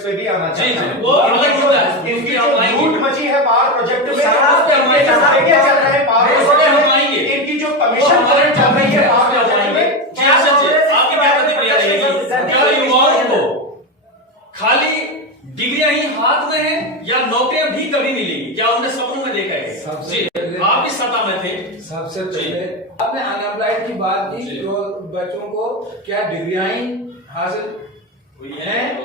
पे भी आना चाहिए। वो अलग होता है, लूट मची है पावर प्रोजेक्ट में, चल रहे हैं पावर प्रोजेक्ट, इनकी जो कमीशन चल रही है पावर प्रोजेक्ट में, आपकी क्या प्रतिक्रिया रहेगी? युवाओं को खाली डिग्रियां ही हाथ में है या नौकरियां भी कभी मिलेंगी, क्या उन्होंने सपनों में देखा है? सबसे जी, पहले- आप इस सत्ता में थे। सबसे पहले आपने अनएम्प्लॉयड की बात की, जी। तो बच्चों को क्या डिग्रियां ही हासिल हुई हैं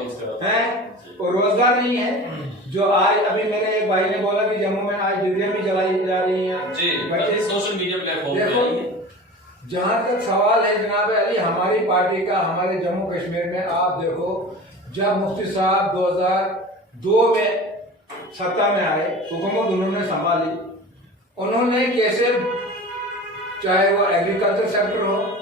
और रोजगार नहीं है। जो आज अभी मेरे एक भाई ने बोला कि जम्मू में आज डिग्रियां भी जलाई जा रही हैं जी, बच्चे। सोशल मीडिया प्लेटफॉर्म पे देखो, आई है। जहां तक सवाल है जनाब अली हमारी पार्टी का, हमारे जम्मू कश्मीर में आप देखो, जब मुफ्ती साहब 2002 में सत्ता में आए, हुकूमत उन्होंने संभाली, उन्होंने कैसे, चाहे वो एग्रीकल्चर सेक्टर हो,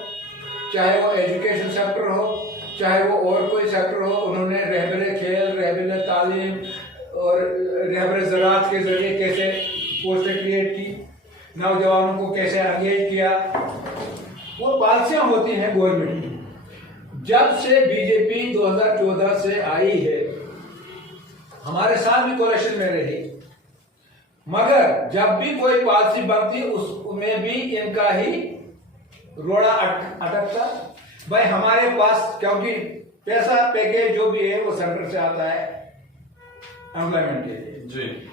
चाहे वो एजुकेशन सेक्टर हो, चाहे वो और कोई सेक्टर हो, उन्होंने रहबरे खेल, रहबरे तालीम और रहबरे ज़राअत के जरिए कैसे पोस्टें क्रिएट की, नौजवानों को कैसे एंगेज किया। वो पॉलिसियां होती हैं गवर्नमेंट की। जब से बीजेपी 2014 से आई है, हमारे साथ भी कोalition में रही, मगर जब भी कोई पॉलिसी बनती उसमें भी इनका ही रोड़ा अटकता। भाई हमारे पास, क्योंकि पैसा पैकेज जो भी है वो सेंटर से आता है एम्प्लॉयमेंट के लिए। जी,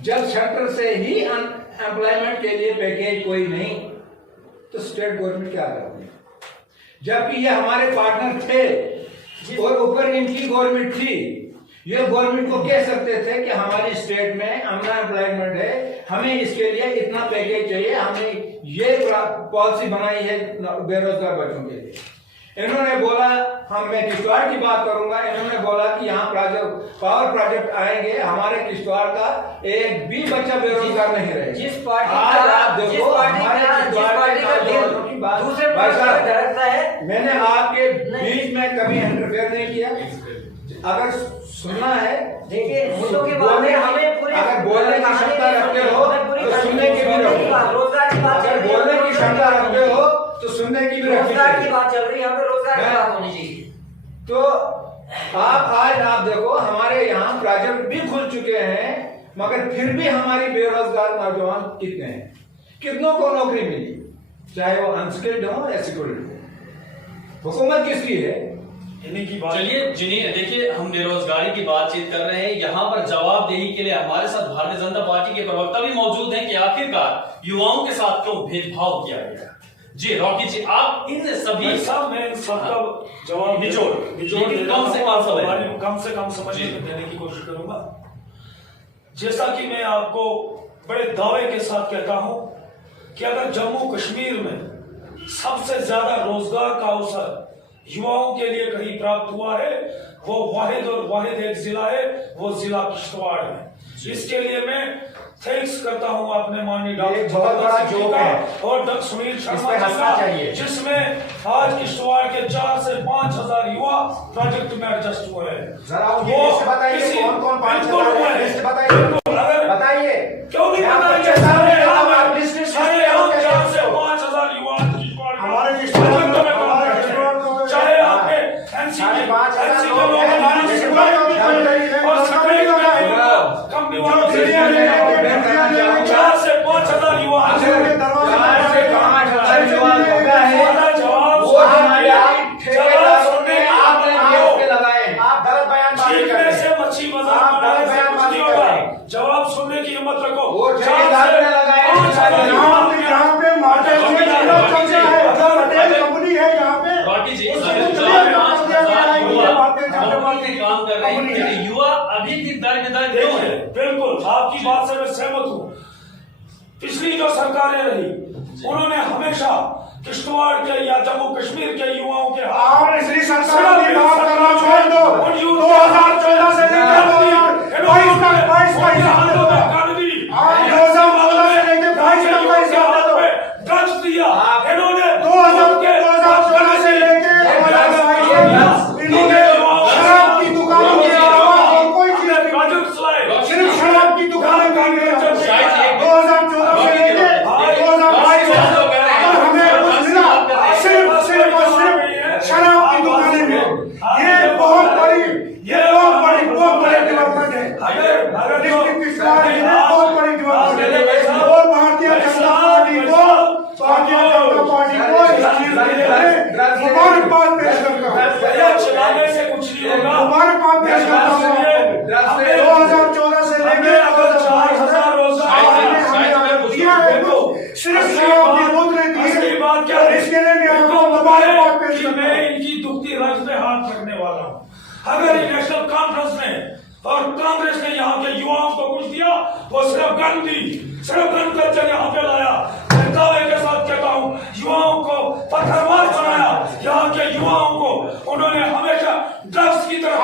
जब सेंटर से ही एम्प्लॉयमेंट के लिए पैकेज कोई नहीं, तो स्टेट गवर्नमेंट क्या करती है? जबकि ये हमारे पार्टनर थे और ऊपर इनकी गवर्नमेंट थी, ये गवर्नमेंट को कह सकते थे कि हमारी स्टेट में अनएम्प्लॉयमेंट है, हमें इसके लिए इतना पैकेज चाहिए, हमने ये पॉलिसी बनाई है बेरोजगार बच्चों के लिए। इन्होंने बोला, मैं किश्तवाड़ की बात करूंगा, इन्होंने बोला कि यहाँ पावर प्रोजेक्ट आएंगे, हमारे किश्तवाड़ का एक भी बच्चा बेरोजगार नहीं रहेगा। जिस पार्टी आज आप देखो, जिस पार्टी हमारे का किश्तवाड़ के नौजवानों की बात, दूसरे भाई पार्टी साहब, का धड़कता है। मैंने आपके नहीं। बीच में कभी इंटरफेयर नहीं किया। अगर सुनना है, देखिए, मुद्दों के बारे में हमें पूरी अगर बोलने की क्षमता रखते हो तो सुनने की भी रखो। रोजगार की बात अगर बोलने की क्षमता रखते हो तो सुनने की भी रखनी रोजगार की चाहिए। बात चल रही है, हमें रोजगार की बात होनी चाहिए। तो आप देखो, हमारे यहाँ प्रोजेक्ट भी खुल चुके हैं, मगर फिर भी हमारी बेरोजगार नौजवान कितने हैं? कितनों को नौकरी मिली, चाहे वो अनस्किल्ड हो या स्किल्ड हो? हुकूमत किसकी है? इन्हीं की बात। चलिए जिन्हें देखिए, हम बेरोजगारी की बातचीत कर रहे हैं, यहाँ पर जवाबदेही के लिए हमारे साथ भारतीय जनता पार्टी के प्रवक्ता भी मौजूद हैं कि आखिरकार युवाओं के साथ क्यों भेदभाव किया गया। जी रॉकी जी, आप इन सभी साहब मैं सबका जवाब निचोड़ लेकिन कम से कम समझने में देने की कोशिश करूंगा। जैसा कि मैं आपको बड़े दावे के साथ कहता हूं कि अगर जम्मू कश्मीर में सबसे ज्यादा रोजगार का अवसर युवाओं के लिए कहीं प्राप्त हुआ है, वो वाहिद एक जिला है, वो जिला किश्तवाड़ है। इसके लिए मैं थैंक्स करता हूं अपने माननीय डॉक्टर बहुत बड़ा जोक है और डॉक्टर सुनील शर्मा इस पे हंसना जी चाहिए। का, जिसमें आज किश्तवाड़ के 4 से 5,000 युवा प्रोजेक्ट में एडजस्ट हुए हैं। जरा वो लिस्ट बताइए, कौन 5,000 है? लिस्ट बताइए, बताइए। क्यों नहीं आप बताएंगे? बच्चे सारे सारे आप हम लिस्ट लिस्ट सारे हम कैसे 4 से हो? 5,000 युवा हमारे किश्तवाड़ में- हमारे किश्तवाड़ में- चाहे आपने एनसीपी साढ़े 5,000 एनसीपी लोग लोग हैं, हमारे किश्तवाड़ में भी कोई नहीं है, और सरकारी कंपनी वालों से 4 से 5,000 युवा आप गलत बयान से मच्छी बाजार जवाब सुनने की हिम्मत रखो। वो ठेकेदार ने लगाए हैं। यहाँ पे मार्केट में पटेल कंपनी है यहाँ पे। रॉकी जी, उसको अगर तो 4-5,000 युवा बातें जाने नौकरी के काम कर रहे हैं, कंपनी है। लेकिन युवा अभी भी दर क्यों है? बिल्कुल आपकी बात से मैं सहमत हूँ। पिछली जो सरकारें रही उन्होंने हमेशा किश्तवाड़ के या जम्मू कश्मीर के युवाओं के आप पिछली सरकार की बात करना छोड़ दो। 2014 से लेकर 22 तक आप 2014 से लेकर 22 तक का हिसाब दे दो। ड्रग्स दिया इन्होंने 2014 से लेकर 2022 इन्होंने शराब की दुकानों के अलावा और कोई चीज नहीं, प्रोजेक्ट चलाए। सिर्फ शराब की दुकानें बंद है। 2014 से लेकर 2022 तक अगर हमें कुछ मिला, सिर्फ और सिर्फ शराब की दुकान करने वाला हूँ। अगर ये नेशनल कॉन्फ्रेंस ने और कांग्रेस ने यहाँ के युवाओं को कुछ दिया, वो सिर्फ गन दी, सिर्फ गन कल्चर यहाँ पे लाया। मैं दावे के साथ कहता हूँ, युवाओं को पत्थरमार बनाया। यहाँ के युवाओं को उन्होंने हमेशा ड्रग्स की तरफ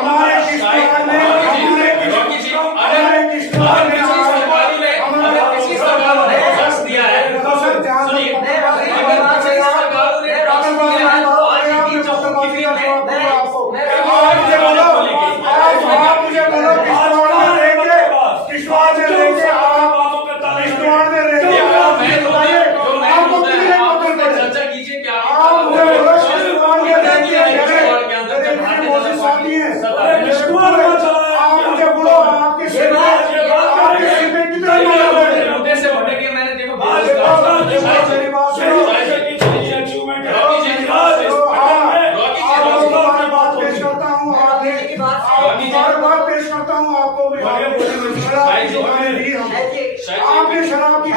आपने शराब की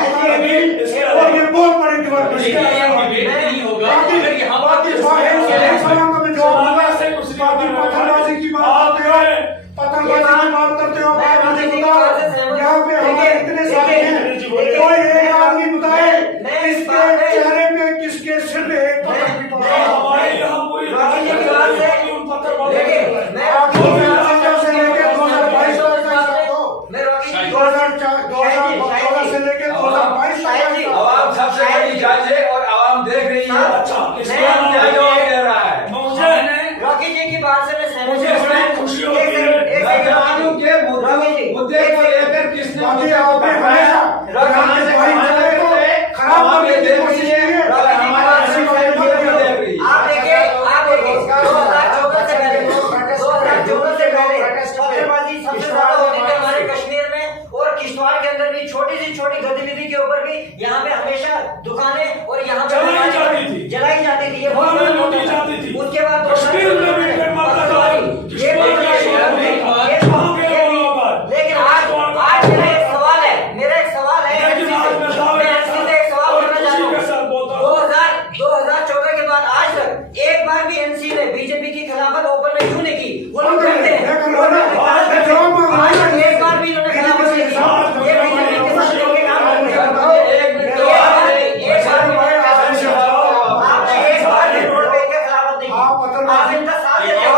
और ये बहुत बड़ी पत्थरबाजी की बात करते हो। यहाँ पे हमारे इतने सारे हैं, कोई एक आदमी बताए किसके चेहरे पे किसके सिर पे एक पत्थर भी पड़ा। से लेके 2022 से लेके 2022 आवाम सबसे बड़ी जज है और आवाम देख रही है। अच्छा, क्या जवाब दे रहा है? रॉकी जी की बात से मैं सहमत मुझे बड़ी खुशी होती है। कानून के मुद्दे को लेकर किसने बाकी आपने हमेशा खराब करने की कोशिश की है। आप देखिए 2014 से पहले पत्थरबाजी सबसे ज्यादा होती थी हमारे कश्मीर में और किश्तवाड़ के अंदर भी छोटी सी छोटी गतिविधि के ऊपर भी यहाँ पे हमेशा दुकानें और यहाँ पे जलाई जाती थी। ये बहुत लूटी जाती थी। उसके बाद लेकिन आज मेरा एक सवाल है 2014 के बाद आज तक एक बार भी एनसी ने बीजेपी की खिलाफत ओपन में क्यों नहीं की? वो लोग करते हैं, एक बार भी इन्होंने खिलाफत नहीं की। ये बीजेपी के साथ लेके काम करते हैं। आपने एक बार भी रोड पे के खिलाफत नहीं की। आप इनका साथ देते हो।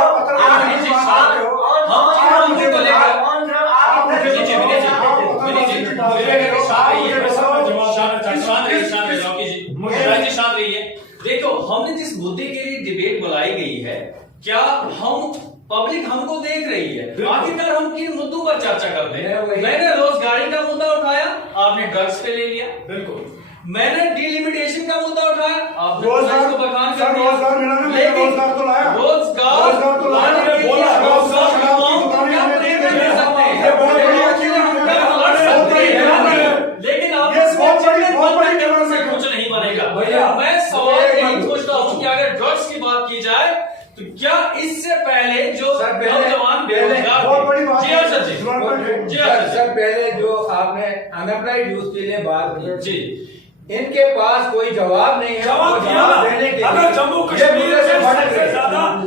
देखो, हमने जिस मुद्दे के लिए डिबेट बुलाई गई है, क्या हम पब्लिक हमको देख रही है? आखिरकार हम किन मुद्दों पर चर्चा करते हैं? मैंने रोजगारी का मुद्दा उठाया, आपने ड्रग्स पे ले लिया। बिल्कुल। मैंने डिलिमिटेशन का मुद्दा उठाया, आपने रोजगार को बखान कर दिया। रोजगार मिला ना, रोजगार तो लाया। रोजगार तो लाया। लेकिन आप कुछ नहीं बनेगा। मैं सवाल यही पूछता हूँ कि अगर ड्रग्स की बात की जाए तो क्या इससे पहले जो नौजवान बेरोजगार सर पहले जो आपने अनएम्प्लॉयड यूथ के लिए बात की जी, इनके पास कोई जवाब नहीं है। जवाब देने के अगर जम्मू कश्मीर से भटक गए,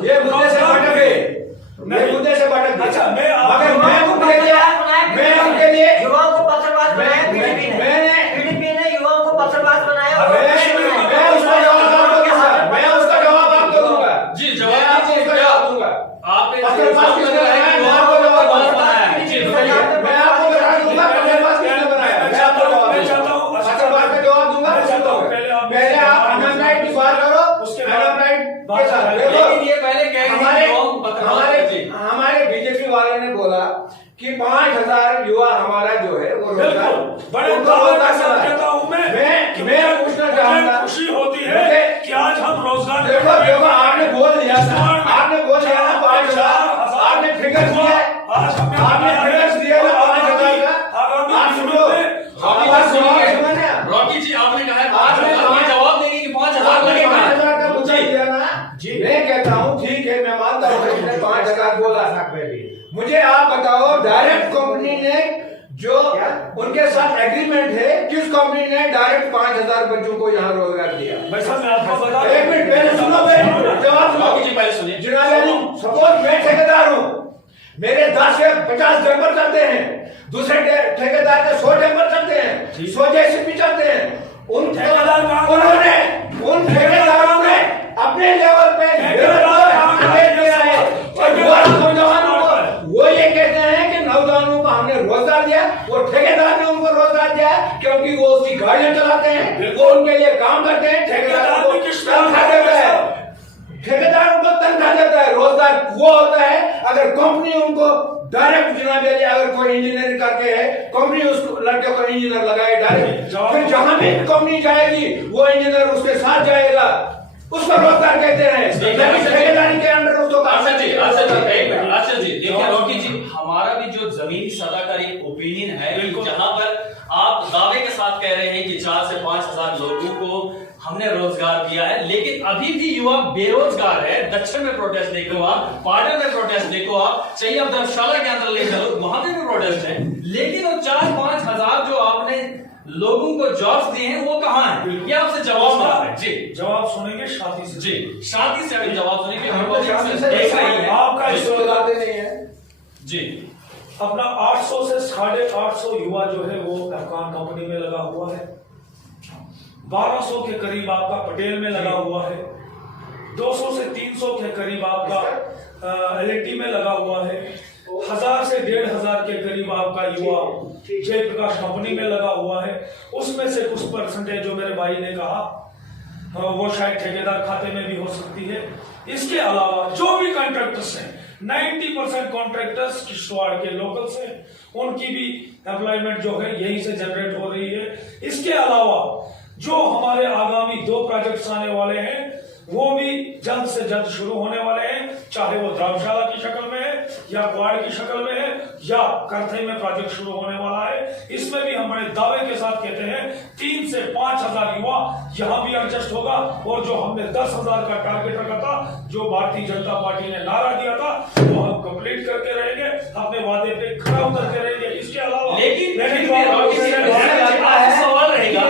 ये मुद्दे से भटक गए, मुद्दे से भटक गए। अच्छा, मैं आपके लिए युवाओं को पत्थरबाज बनाया पीडीपी ने युवाओं को पत्थरबाज बनाया। मैं उसका जवाब आपको दूंगा। जी, जवाब दूंगा। आपने पहले आप अनएम्प्लॉयड की बात करो, उसके हमारे बीजेपी वाले ने बोला कि 5000 युवा हमारा जो है वो रोजगार बड़े कहता हूँ मैं पूछना चाहूंगा, खुशी होती है कि आज हम रोजगार देखो आपने बोल दिया ना 5000, आपने फिगर दिया, आपने फिगर्स दिया ना 5000 का। आप सुनो, रॉकी जी, आपने कहा जवाब देंगे कि 5000 लगेगा। 5000 का मुद्दा दिया ना। मैं कहता हूँ ठीक है, मैं मानता हूँ 5000 बोला। मुझे आप बताओ, डायरेक्ट कंपनी ने जो उनके साथ एग्रीमेंट है, किस कंपनी ने डायरेक्ट 5000 बच्चों को यहाँ रोजगार दिया? मैं आपको बता, एक मिनट पहले सुनो, जवाब रॉकी जी पहले सुनिए। जिनाब सपोज मैं ठेकेदार हूँ, मेरे 10 से 50 डंपर चलते हैं, दूसरे ठेकेदार के 100 डंपर चलते हैं, 100 जेसीबी चलते हैं। उन उन्होंने उन ठेकेदारों ने अपने लेवल पे नौजवानों को वो ये कहते हैं कि नौजवानों को हमने रोजगार दिया, वो ठेकेदार ने उनको रोजगार दिया क्योंकि वो उसकी गाड़ियां चलाते हैं, वो उनके लिए काम करते हैं। ठेकेदार को तनख्वाह देता है, ठेकेदार उनको तनख्वाह देता है। रोजगार वो होता है अगर कंपनी उनको डायरेक्ट जनाब अगर कोई इंजीनियरिंग करके है, कंपनी उस लड़के को इंजीनियर लगाए डायरेक्ट, फिर जहां भी कंपनी जाएगी वो इंजीनियर उसके साथ जाएगा, उसको रोजगार कहते हैं। ठेकेदारी के अंडर उसको अच्छा जी देखिए रॉकी जी, हमारा भी जो जमीनी सतह का एक ओपिनियन है, जहां पर आप दावे के साथ कह रहे हैं कि 4 से 5 हजार लोगों को हमने रोजगार दिया है, लेकिन अभी भी युवा बेरोजगार है। दक्षिण में प्रोटेस्ट देखो आप, पाटन में प्रोटेस्ट देखो आप, चाहिए आप धर्मशाला के अंदर ले चलो, वहां पे भी प्रोटेस्ट है। लेकिन वो 4-5 हजार जो आपने लोगों को जॉब्स दिए हैं वो कहाँ है? ये आपसे जवाब मिला है जी। जवाब सुनेंगे शांति से जी, शांति से अभी जवाब सुनेंगे। देख रही है आपका बताते नहीं है जी। अपना 800 से 850 युवा जो है वो अफगान कंपनी में लगा हुआ है, 1200 के करीब आपका पटेल में लगा हुआ है, 200 से 300 के करीब आपका एलएनटी में लगा हुआ है, 1000 से 1500 के करीब आपका युवा जयप्रकाश कंपनी में लगा हुआ है। उसमें से कुछ परसेंटेज जो मेरे भाई ने कहा वो शायद ठेकेदार खाते में भी हो सकती है। इसके अलावा जो भी कॉन्ट्रैक्टर्स हैं, 90% कॉन्ट्रैक्टर्स किश्तवाड़ के लोकल से, उनकी भी एम्प्लॉयमेंट जो है यहीं से जनरेट हो रही है। इसके अलावा जो हमारे आगामी 2 प्रोजेक्ट्स आने वाले हैं वो भी जल्द से जल्द शुरू होने वाले हैं, चाहे वो धर्मशाला की शक्ल में है या क्वाड की शक्ल में है या करथई में प्रोजेक्ट शुरू होने वाला है। इसमें भी हम बड़े दावे के साथ कहते हैं 3 से 5 हजार युवा यहाँ भी एडजस्ट होगा। और जो हमने 10,000 का टारगेट रखा था, जो भारतीय जनता पार्टी ने नारा दिया था, वो हम कंप्लीट करके रहेंगे, अपने वादे पे खड़ा उतरते रहेंगे। इसके अलावा लेकिन सवाल रहेगा,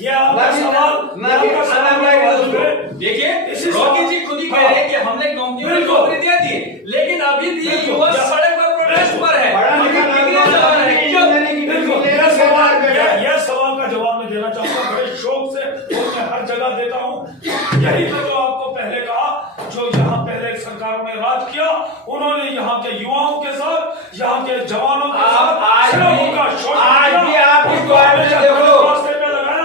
ये आपका सवाल देखिए, रॉकी जी खुद ही कह रहे हैं कि हमने कंपनी को नौकरी दे दी, लेकिन अभी भी युवा सड़क पर प्रोटेस्ट पर है। यह सवाल का जवाब मैं देना चाहूंगा बड़े शौक से, और मैं हर जगह देता हूं। यही तो जो आपको पहले कहा, जो यहाँ पहले सरकारों ने राज किया, उन्होंने यहाँ के युवाओं के साथ, यहाँ के जवानों के साथ आज भी रास्ते पे लगाया।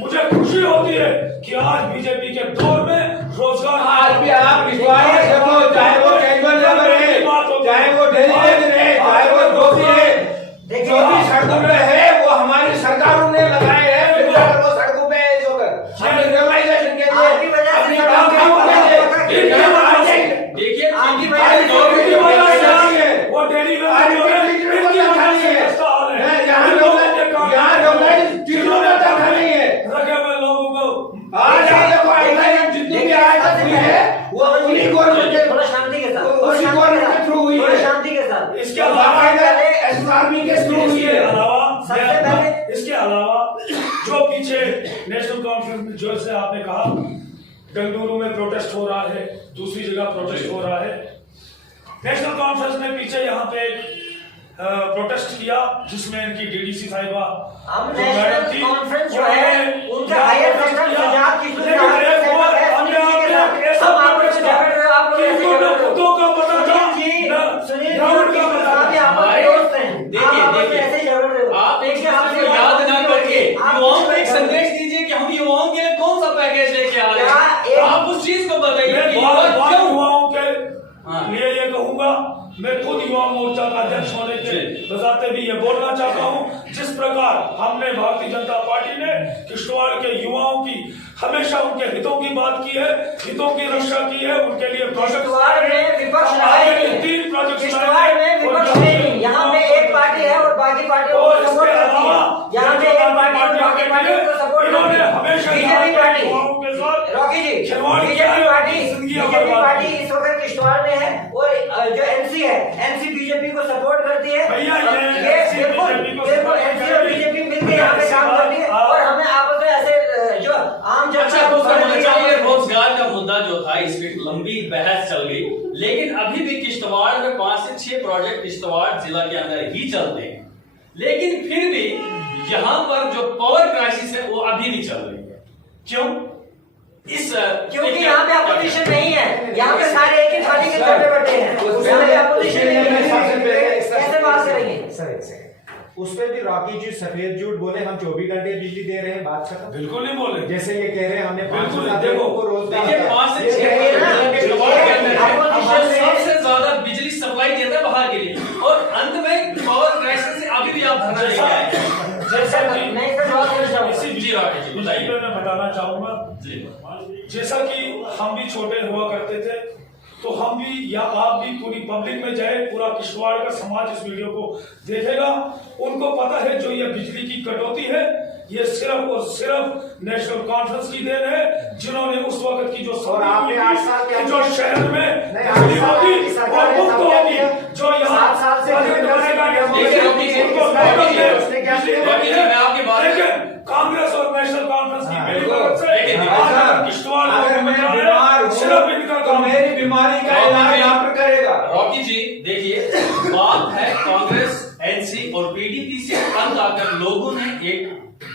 मुझे खुशी होती है कि आज बीजेपी के दौर में रोजगार, आज भी आप चाहे वो कैजुअल लेबर है, चाहे वो डेली लेबर है, चाहे वो धोबी है, जो भी सड़कों पे है वो हमारी सरकारों ने लगाए हैं। वो सड़कों पे हमने रियलाइजेशन के लिए अपनी काम देखिए वो डेली रखे हुए लोगों को जितनी भी आय हुई है वो उन्हीं गवर्नमेंट के थोड़ा शांति के साथ, उसी गवर्नमेंट के थ्रू हुई है। शांति के साथ। इसके अलावा एसआरबी के थ्रू हुई है। इसके अलावा जो पीछे नेशनल कॉन्फ्रेंस में जो से आपने कहा बेंगलुरु में प्रोटेस्ट हो रहा है, दूसरी जगह प्रोटेस्ट हो रहा है। नेशनल कॉन्फ्रेंस ने पीछे यहाँ पे प्रोटेस्ट किया जिसमें इनकी डीडीसी साहिबा नेशनल कॉन्फ्रेंस जो है उनका हायर सेक्टर पंजाब की आप एक याद ना करके युवाओं को एक संदेश दीजिए कि हम युवाओं के लिए कौन सा पैकेज लेके आ रहे हैं। आप उस चीज को बताइए। युवाओं के लिए ये कहूंगा, मैं खुद युवा मोर्चा का अध्यक्ष होने के बजाते भी ये बोलना चाहता हूं, जिस प्रकार हमने भारतीय जनता पार्टी ने किश्तवाड़ के युवाओं की हमेशा उनके हितों की बात की है, हितों की रक्षा की है, उनके लिए यहाँ पे एक पार्टी है और बाकी पार्टियों को सपोर्ट करती है। यहाँ पे एक पार्टी और बाकी पार्टियों को सपोर्ट करती है। बीजेपी पार्टी, रॉकी जी, बीजेपी पार्टी इस वक्त किश्तवाड़ में है और जो एनसी है, एनसी बीजेपी को सपोर्ट करती है। ये बिल्कुल एनसी और बीजेपी मिलकर यहाँ पे काम करती है और हमें आपस में ऐसे जो आम जनता 28 फीट लंबी बहस चल गई, लेकिन अभी भी किश्तवाड़ में 5 से 6 प्रोजेक्ट किश्तवाड़ जिला के अंदर ही चलते हैं, लेकिन फिर भी यहाँ पर जो पावर क्राइसिस है वो अभी भी चल रही है। क्यों? क्योंकि यहाँ पे अपोजिशन नहीं है, यहाँ पे सारे एक ही थाली के छोटे बड़े हैं, उसमें अपोजिशन नहीं है, कैसे बात करेंगे? सर उस पे भी रॉकी जी सफेद झूठ बोले, हम 24 घंटे बिजली दे रहे हैं, बात खत्म। बिल्कुल नहीं बोले, जैसे ये कह रहे हैं हमने बिल्कुल देखो रोजगार 5 से 6 सबसे ज्यादा बिजली सप्लाई देता है बाहर के लिए, और अंत में पावर क्राइसिस से अभी भी आप धरना लेके आए। जी राकेश जी बताइए। मैं बताना चाहूंगा, जैसा कि हम भी छोटे हुआ करते थे, तो हम भी या आप भी पूरी पब्लिक में जाए, पूरा किश्तवाड़ का समाज इस वीडियो को देखेगा, उनको पता है जो ये बिजली की कटौती है ये सिर्फ और सिर्फ नेशनल कॉन्फ्रेंस की देन है, जिन्होंने उस वक्त की जो जो शहर में बिजली होगी और मुफ्त होगी, जो यहाँ कांग्रेस और नेशनल कॉन्फ्रेंस की मिलीभगत से किश्तवाड़ सिर्फ इनका काम, मेरी बीमारी का इलाज डॉक्टर करेगा। रॉकी जी देखिए, बात है कांग्रेस, एनसी और पीडीपी से तंग आकर लोगों ने एक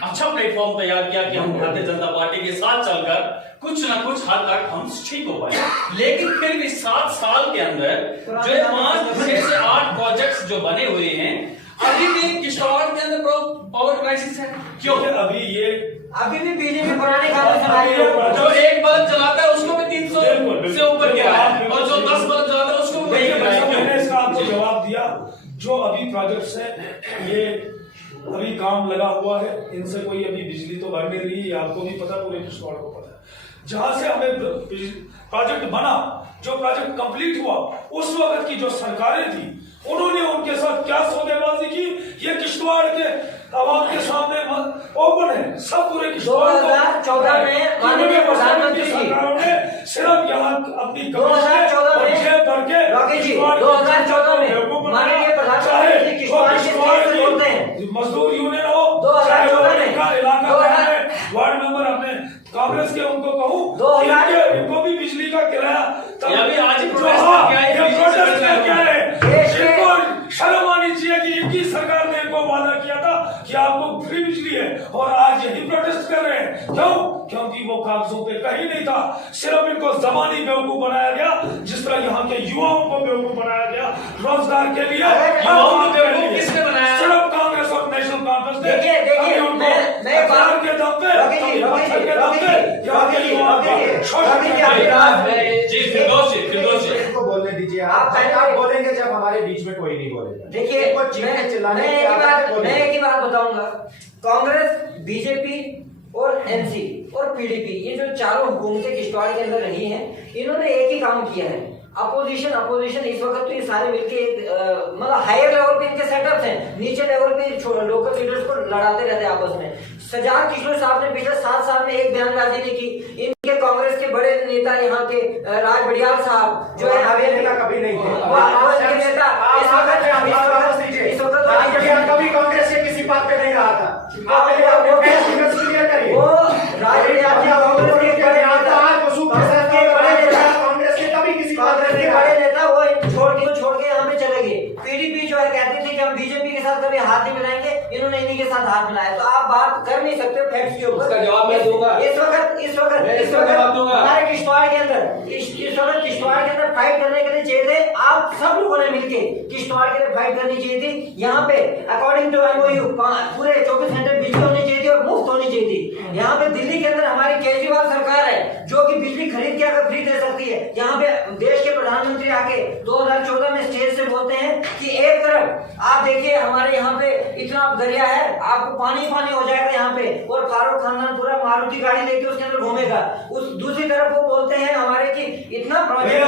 अच्छा प्लेटफॉर्म तैयार किया कि हम भारतीय जनता पार्टी के साथ चलकर कुछ ना कुछ हद तक हम ठीक हो पाए, लेकिन फिर भी 7 साल के अंदर जो 5 से 8 प्रोजेक्ट्स जो बने हुए हैं, अभी भी किश्तवाड़ के अंदर पावर क्राइसिस है। क्यों? अभी भी बीजेपी पुराने कानून जो एक बल्ब जलाता है उसको भी 300 से ऊपर गिरा है, और जो 10 बल्ब जलाता है उसको भी मैंने इसका आपको जवाब दिया। जो अभी प्रोजेक्ट्स है ये अभी काम लगा हुआ है, इनसे कोई अभी बिजली तो भर नहीं रही, आपको भी पता, पूरे किश्तवाड़ को पता है। जहां से हमें प्रोजेक्ट बना, जो प्रोजेक्ट कंप्लीट हुआ, उस वक्त की जो सरकारें थी उन्होंने उनके साथ क्या सौदेबाजी की, ये किश्तवाड़ के आवाम के सामने ओपन है, सब पूरे किश्तवाड़ 2014 में माननीय प्रधानमंत्री सरकारों ने सिर्फ यहाँ अपनी 2014 में रॉकी जी 2014 में माननीय प्रधानमंत्री किश्तवाड़ के बोलते हैं, मजदूर यूनियन हो, 2014 में इलाका वार्ड मेंबर अपने कांग्रेस के उनको कहूँ इनको भी बिजली का किराया शर्म आनी चाहिए कि इनकी सरकार ने इनको वादा किया था कि आपको फ्री बिजली है, और आज यही प्रोटेस्ट कर रहे हैं। क्यों? क्योंकि वो कागजों पे कहीं नहीं था, सिर्फ इनको जमानी बेवकूफ बनाया गया, जिस तरह यहाँ के युवाओं को बेवकूफ बनाया गया रोजगार के लिए। किसने बनाया? सिर्फ कांग्रेस और नेशनल कॉन्फ्रेंस ने। देखिए के दम पे बोलने दीजिए, आप बोलेंगे जब हमारे बीच में कोई नहीं बोलेगा। देखिए मैं एक ही बात बताऊंगा, कांग्रेस, बीजेपी और एनसी और पीडीपी, ये जो चारों हुकूमतें किश्तवाड़ के अंदर रही हैं, इन्होंने एक ही काम किया है, अपोजिशन इस वक्त तो ये सारे मिलके मतलब हायर लेवल पे इनके सेटअप्स हैं, नीचे लेवल पे लोकल लीडर्स को लड़ाते रहते हैं आपस में। सजाद किशोर साहब ने पिछले 7 साल में एक बयानबाजी नहीं की। इनके कांग्रेस के बड़े नेता यहाँ के राज बड़ियाल साहब जो है कभी नहीं थे, नेता इस वक्त कभी कांग्रेस के किसी बात पे नहीं रहा था। वो राज कांग्रेस के कभी किसी बड़े नेता वो छोड़ के यहाँ पे चले गए। पीडीपी जो है कहती थी कि हम बीजेपी के साथ कभी हाथ नहीं मिलाएंगे, इन्होंने इन्हीं के साथ हाथ मिलाया। तो आप बात कर नहीं सकते फैक्ट्स के ऊपर। उसका जवाब मैं दूंगा। इस वक्त हमारे किश्तवाड़ के अंदर फाइट करने के लिए चाहिए थे, आप सब लोगों ने मिलके किश्तवाड़ के लिए फाइट करनी चाहिए थी। यहाँ पे अकॉर्डिंग टू एमओयू पूरे 24 घंटे बिजली होनी चाहिए थी और मुफ्त होनी चाहिए थी। यहाँ पे दिल्ली के अंदर हमारी केजरीवाल सरकार है जो कि बिजली खरीद के अगर फ्री दे सकती है। यहाँ पे देश के प्रधानमंत्री आके 2014 में स्टेज से बोलते हैं कि एक तरफ आप देखिए हमारे यहाँ पे इतना दरिया है, आपको पानी हो जाएगा यहाँ पे, और फारूक खानदान पूरा मारुति गाड़ी लेके उसके अंदर घूमेगा। उस दूसरी तरफ वो बोलते हैं हमारे की इतना प्रोजेक्ट है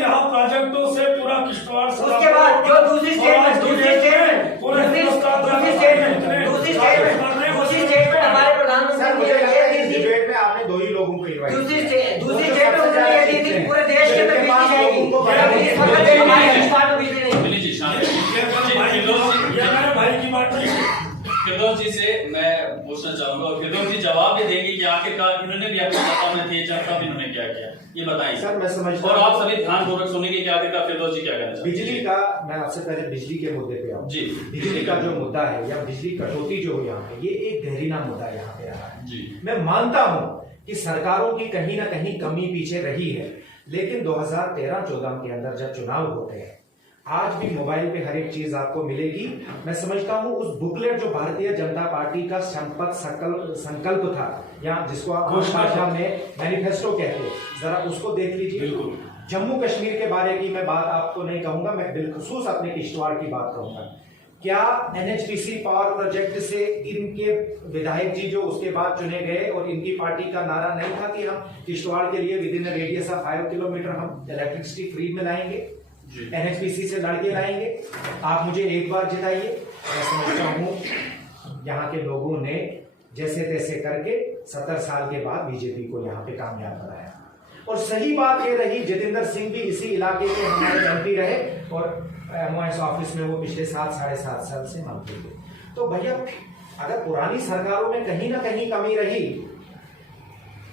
यहाँ प्रोजेक्टों से पूरा किश्तवाड़। उसके बाद जो दूसरी स्टेटमेंट हमारे प्रधानमंत्री डिबेट में आपने 2 ही लोगों को इनवाइट दूसरी स्टेटमेंट ये दी थी पूरे देश के अंदर बिजली जाएगी, इस वक्त हमारे किश्तवाड़ में बिजली नहीं। फिरदौस जी से मैं क्वेश्चन पूछना चाहूंगा और फिर जी जवाब भी देंगे कि आखिरकार इन्होंने भी अपने सत्ता में थे, जनता भी इन्होंने क्या किया, ये बताइए सर। मैं समझता और आप सभी ध्यानपूर्वक सुनेंगे कि आखिरकार फिरदौस जी क्या कहना चाहते हैं। बिजली का, मैं आपसे पहले बिजली के मुद्दे पे आऊँ जी। बिजली का जो मुद्दा है या बिजली कटौती जो यहाँ पे, ये एक गहरीना मुद्दा यहाँ पे रहा है जी। मैं मानता हूँ कि सरकारों की कहीं ना कहीं कमी पीछे रही है, लेकिन 2013-14 के अंदर जब चुनाव होते हैं, आज भी मोबाइल पे हर एक चीज आपको मिलेगी। मैं समझता हूँ उस बुकलेट जो भारतीय जनता पार्टी का संकल्प था, या जिसको आप भाषा में मैनिफेस्टो कहते हैं, जरा उसको देख लीजिए। बिल्कुल। जम्मू कश्मीर के बारे की मैं बात आपको नहीं कहूंगा, मैं बिलखुसूस अपने किश्तवाड़ की बात कहूंगा। क्या एनएचपीसी पावर प्रोजेक्ट से इनके विधायक जी जो उसके बाद चुने गए और इनकी पार्टी का नारा नहीं था कि हम किश्तवाड़ के लिए with in radius of 5 kilometre हम इलेक्ट्रिसिटी फ्री में लाएंगे, एनएचपीसी से लड़के लाएंगे? आप मुझे एक बार जिताइए। मैं समझता हूँ यहाँ के लोगों ने जैसे तैसे करके 70 साल के बाद बीजेपी को यहाँ पे कामयाब बनाया। और सही बात ये रही, जितेंद्र सिंह भी इसी इलाके के हमारे एमपी रहे और एमओएस ऑफिस में वो पिछले 7-7.5 साल से मंत्री थे। तो भैया अगर पुरानी सरकारों में कहीं ना कहीं कमी रही,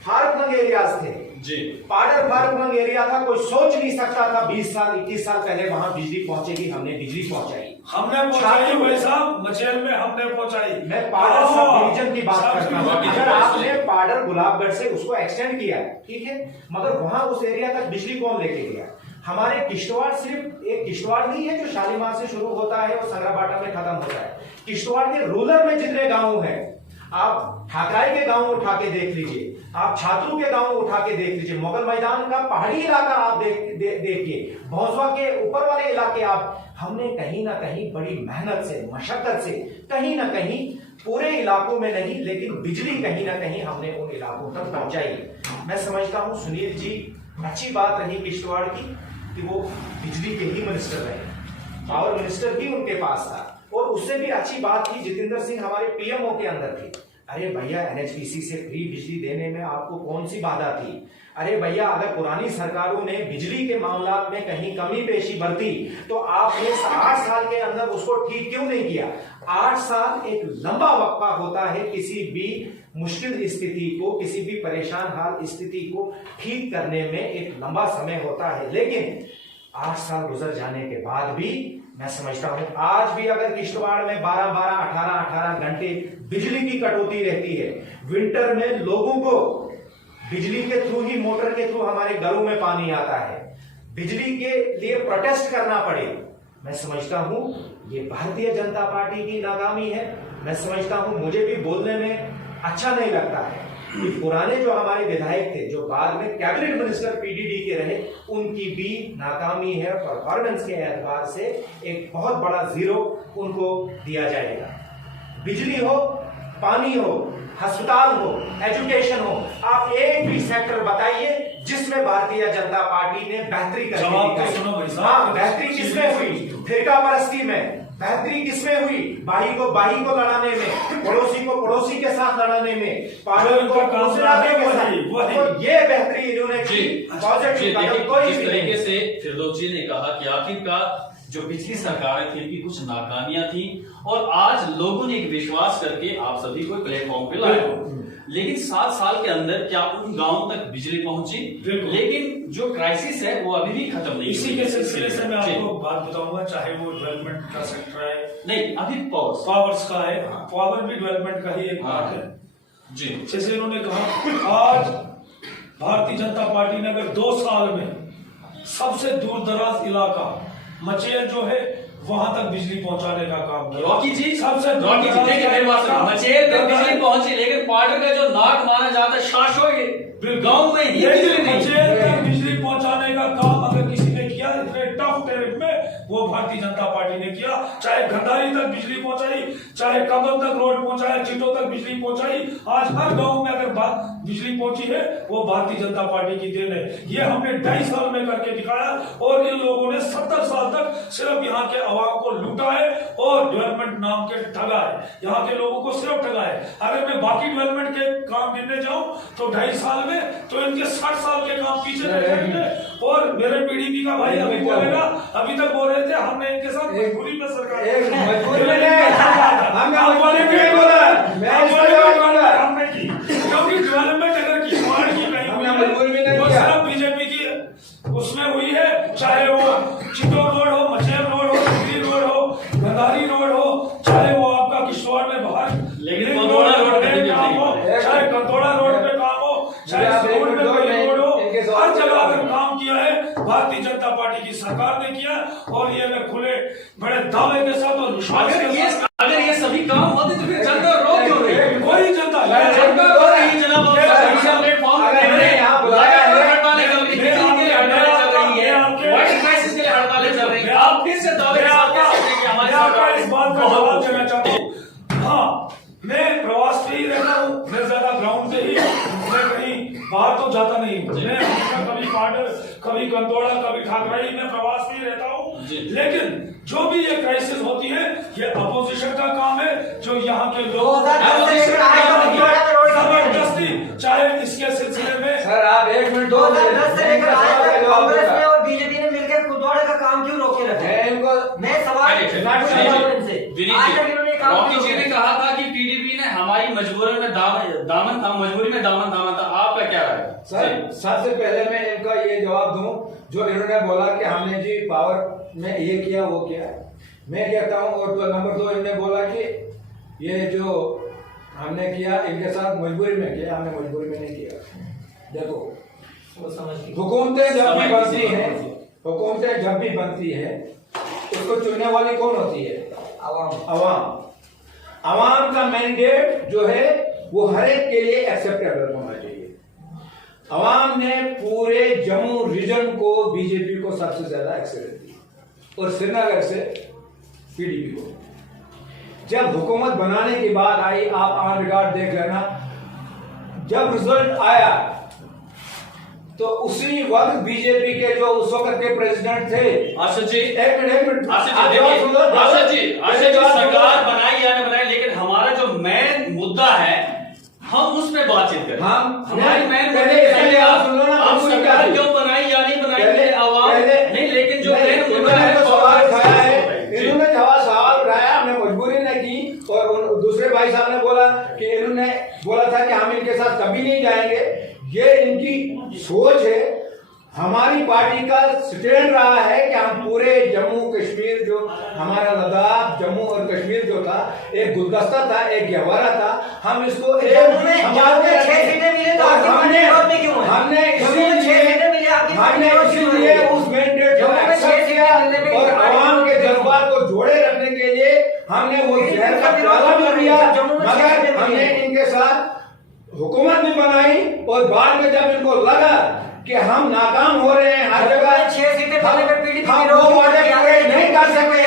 फारकनंग एरियाज थे जी, पाडर फारकनंग एरिया था, कोई सोच नहीं सकता था 20 साल 21 साल पहले वहां बिजली पहुंचेगी। हमने बिजली पहुंचाई, हमने पहुंचाई भाई साहब, मचेल में हमने पहुंचाई। मैं पाडर सब डिवीजन की बात करता हूँ। अगर आपने पाडर गुलाबगढ़ से उसको एक्सटेंड किया, ठीक है, मगर वहां उस एरिया तक बिजली कौन लेके गया? हमारे किश्तवाड़ सिर्फ एक किश्तवाड़ नहीं है जो शालीमार से शुरू होता है और संग्राबाटा में खत्म होता है। किश्तवाड़ के रूरल में जितने गांव हैं, आप ठाकराई के गांव उठा के देख लीजिए, आप छात्रों के गांव उठा के देख लीजिए, मुगल मैदान का पहाड़ी इलाका आप देखिए, भौंसवा के ऊपर वाले इलाके आप, हमने कहीं ना कहीं बड़ी मेहनत से, मशक्कत से, कहीं ना कहीं पूरे इलाकों में नहीं लेकिन बिजली कहीं ना कहीं हमने उन इलाकों तक पहुंचाई। मैं समझता हूं सुनील जी, अच्छी बात रही किश्तवाड़ की कि वो बिजली के ही मिनिस्टर रहे, पावर मिनिस्टर भी उनके पास था। और उससे भी अच्छी बात थी, जितेंद्र सिंह हमारे पीएमओ के अंदर थे। अरे भैया एनएचपीसी से फ्री बिजली देने में आपको कौन सी बाधा थी? अरे भैया अगर पुरानी सरकारों ने बिजली के मामला में कहीं कमी पेशी बरती तो आपने 8 साल के अंदर उसको ठीक क्यों नहीं किया? 8 साल एक लंबा वक्फा होता है किसी भी मुश्किल स्थिति को, किसी भी परेशान हाल स्थिति को ठीक करने में एक लंबा समय होता है। लेकिन 8 साल गुजर जाने के बाद भी मैं समझता हूं आज भी अगर किश्तवाड़ में 12-12, 18-18 घंटे बिजली की कटौती रहती है, विंटर में लोगों को बिजली के थ्रू ही, मोटर के थ्रू हमारे घरों में पानी आता है, बिजली के लिए प्रोटेस्ट करना पड़े, मैं समझता हूं ये भारतीय जनता पार्टी की नाकामी है। मैं समझता हूं मुझे भी बोलने में अच्छा नहीं लगता है कि पुराने जो हमारे विधायक थे जो बाद में कैबिनेट मिनिस्टर पीडीडी के रहे, उनकी भी नाकामी है। परफॉर्मेंस के एतबार से एक बहुत बड़ा जीरो उनको दिया जाएगा। बिजली हो, पानी हो, अस्पताल हो, एजुकेशन हो, आप एक भी सेक्टर बताइए जिसमें भारतीय जनता पार्टी ने बेहतरी करके दिखाई। हाँ, बेहतरी किसमें हुई? फिरका परस्ती में बेहतरी किसमें हुई? भाई को लड़ाने में, पड़ोसी को पड़ोसी के साथ लड़ाने में, पागल को मुसलमानों के साथ, तो ये बेहतरी इन्होंने की। जिस तरीके से फिरदौस जी ने कहा कि आखिरकार जो पिछली सरकारें थी इनकी कुछ नाकामियां थी और आज लोगों ने एक विश्वास करके आप सभी को प्लेटफॉर्म पे लाया, लेकिन 7 साल के अंदर क्या उन गांवों तक बिजली पहुंची? लेकिन जो क्राइसिस है वो अभी भी खत्म नहीं। इसी के सिलसिले से मैं आपको बात बताऊंगा, चाहे वो डेवलपमेंट का सेक्टर है, नहीं अभी पावर्स का है, पावर भी डेवलपमेंट का ही एक पार्ट है जी। जैसे इन्होंने कहा आज भारतीय जनता पार्टी ने अगर 2 साल में सबसे दूर दराज इलाका मचेल जो है वहां तक बिजली पहुंचाने का काम किया। रॉकी जी, सबसे मचेल में बिजली पहुंची, लेकिन पार्टी का जो नाक माना जाता है शासक गांव में ही मचेल तक बिजली पहुंचाने का काम अगर किसी ने किया इतने टफ टेरिफ में, वो भारतीय जनता पार्टी ने किया। चाहे गंधारी तक बिजली पहुंचाई, चाहे कमल तक रोड पहुंचाया, चिटो तक बिजली पहुंचाई। आज हर गांव में अगर बिजली पहुंची है वो भारतीय जनता पार्टी की देन है। ये हमने 2.5 साल में करके दिखाया और इन लोगों ने 70 साल तक सिर्फ यहाँ के आवाम को लूटा है और डेवलपमेंट नाम के ठगा है, यहाँ के लोगों को सिर्फ ठगा है। अगर मैं बाकी डेवलपमेंट के काम गिनने जाऊं तो 2.5 साल में तो इनके 60 साल के काम पीछे रह जाएंगे। और मेरे पीडीपी का भाई अभी बोलेगा, अभी तक बोल रहे थे हमने इनके साथ मजबूरी में सरकार मजबूर में नहीं, हमने मजबूर में नहीं बोला, मैं इस पर जवाब दूंगा। हमने की क्योंकि डेवलपमेंट अगर किश्तवाड़ की कहीं हुई हमने मजबूर में नहीं वो किया। सिर्फ बीजेपी की उसमें हुई है, चाहे वो चित्तौड़ रोड हो, मचेर रोड हो, दिल्ली रोड हो, गंधारी रोड हो, चाहे वो आपका किश्तवाड़ में बाहर लेकिन रिंग कंदोड़ा रोड पे पे काम हो, नहीं। चाहे कंदोड़ा रोड पे काम हो, चाहे रोड पे कोई रोड हो, इनके सवाल हर जगह का अगर काम किया है भारतीय जनता पार्टी की सरकार ने किया, और ये मैं खुले बड़े दावे के साथ और विश्वास के साथ अगर ये सभी काम होते तो फिर जनता रो क्यों रही है? कोई जनता जनता रो रही है जनाब, आप सभी प्लेटफॉर्म अगर पे हमने यहाँ बुलाया है, हड़तालें चल रही है, कितनी के हड़तालें चल रही है, वाइट क्राइसिस के लिए हड़तालें चल रही है, आप फिर से दावे के साथ कह सकते हैं कि हमारी सरकार इस बात का जवाब देना चाहता हूँ। हाँ, मैं प्रवास पे ही रहता हूँ, मैं ज्यादा ग्राउंड पे ही, मैं कहीं बाहर तो जाता नहीं हूँ। मैं हमेशा कभी पाटर, कभी कंदोड़ा, कभी ठाकराई, मैं प्रवास पे ही रहता हूँ। लेकिन जो भी ये क्राइसिस होती है, ये अपोजिशन का काम है, जो यहाँ के लोग जबरदस्ती, चाहे इसके सिलसिले में सर आप 1 मिनट 2010 से लेकर आज तक कांग्रेस ने और बीजेपी ने मिलकर कुदवाड़े का काम क्यों रोके रखे? मैं इनको मैं सवाल इनसे आज तक इन्होंने काम रॉकी क्यों जी ने रोके? कहा था कि पीडीपी ने हमारी मजबूरी में दामन था, मजबूरी में दामन था, आपका क्या राय है? सर सबसे पहले मैं इनका ये जवाब दूं, जो इन्होंने बोला कि हमने जी पावर में ये किया वो किया, मैं कहता हूं। और तो नंबर 2 इन्होंने बोला कि ये जो हमने किया इनके साथ मजबूरी में किया, हमने मजबूरी में नहीं किया। देखो वो समझ गई। हुकूमतें जब भी बनती हैं, हुकूमतें जब भी बनती है उसको चुनने वाली कौन होती है? अवाम। अवाम का मैंडेट जो है वो हर एक के लिए एक्सेप्टेबल होना चाहिए। अवाम ने पूरे जम्मू रीजन को बीजेपी को सबसे ज्यादा एक्सेप्ट दी और श्रीनगर से पीडीपी को। जब हुकूमत बनाने की बात आई, आप ऑन रिकॉर्ड देख लेना, जब रिजल्ट आया तो उसी वक्त बीजेपी के जो उस वक्त के प्रेसिडेंट थे, आशा जी, एक मिनट आशा जी सरकार बनाई या न बनाई, लेकिन हमारा जो मेन मुद्दा है हम उस पे बातचीत करें। हमारी मेन आप सरकार क्यों बनाई या नहीं बनाई आवाम नहीं, लेकिन जो मेन मुद्दा है सवाल उठाया है, इन्होंने सवाल उठाया, हमने मजबूरी ने की। और दूसरे भाई साहब ने बोला कि इन्होंने बोला था कि हम इनके साथ कभी नहीं जाएंगे। ये इनकी सोच है। हमारी पार्टी का स्टैंड रहा है कि हम पूरे जम्मू कश्मीर, जो हमारा लद्दाख, जम्मू और कश्मीर जो था, एक गुलदस्ता था, एक गहवारा था, हम इसको हमने इसीलिए उस मैंडेट को एक्सेप्ट किया और आवाम के जज्बात को जोड़े रखने के लिए हमने वो जहर का प्याला भी पिया, मगर हमने इनके साथ हुकूमत भी बनाई। और बाद में जब इनको लगा कि हम नाकाम हो रहे हैं हर जगह, 6 सीटें मिलने पर पीडीपी हम वो वादे पूरे नहीं कर सकते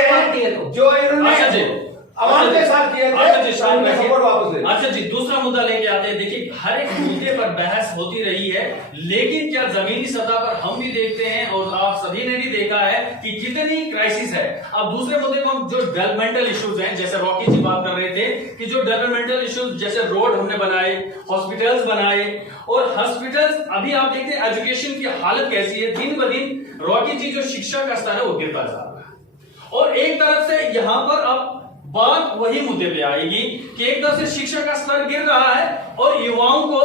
जो इन्होंने आवाम के साथ किए थे, सपोर्ट वापस ले। अच्छा जी, दूसरा मुद्दा लेके आते हैं। देखिए, हर एक मुद्दे पर बहस होती रही है, लेकिन क्या जमीनी सतह पर हम भी देखते हैं और आप सभी ने भी देखा है कि कितनी क्राइसिस है। अब दूसरे मुद्दे को हम जो डेवलपमेंटल इश्यूज हैं, जैसे रॉकी जी बात कर रहे थे कि जो डेवलपमेंटल इश्यूज जैसे रोड हमने बनाए, हॉस्पिटल्स बनाए, और हॉस्पिटल्स अभी आप देखते हैं एजुकेशन की हालत कैसी है, दिन ब दिन रॉकी जी जो शिक्षा का स्तर है वो गिरता जा रहा है। और एक तरफ से यहां पर अब बात वही मुद्दे पे आएगी कि एक तरफ से शिक्षा का स्तर गिर रहा है और युवाओं को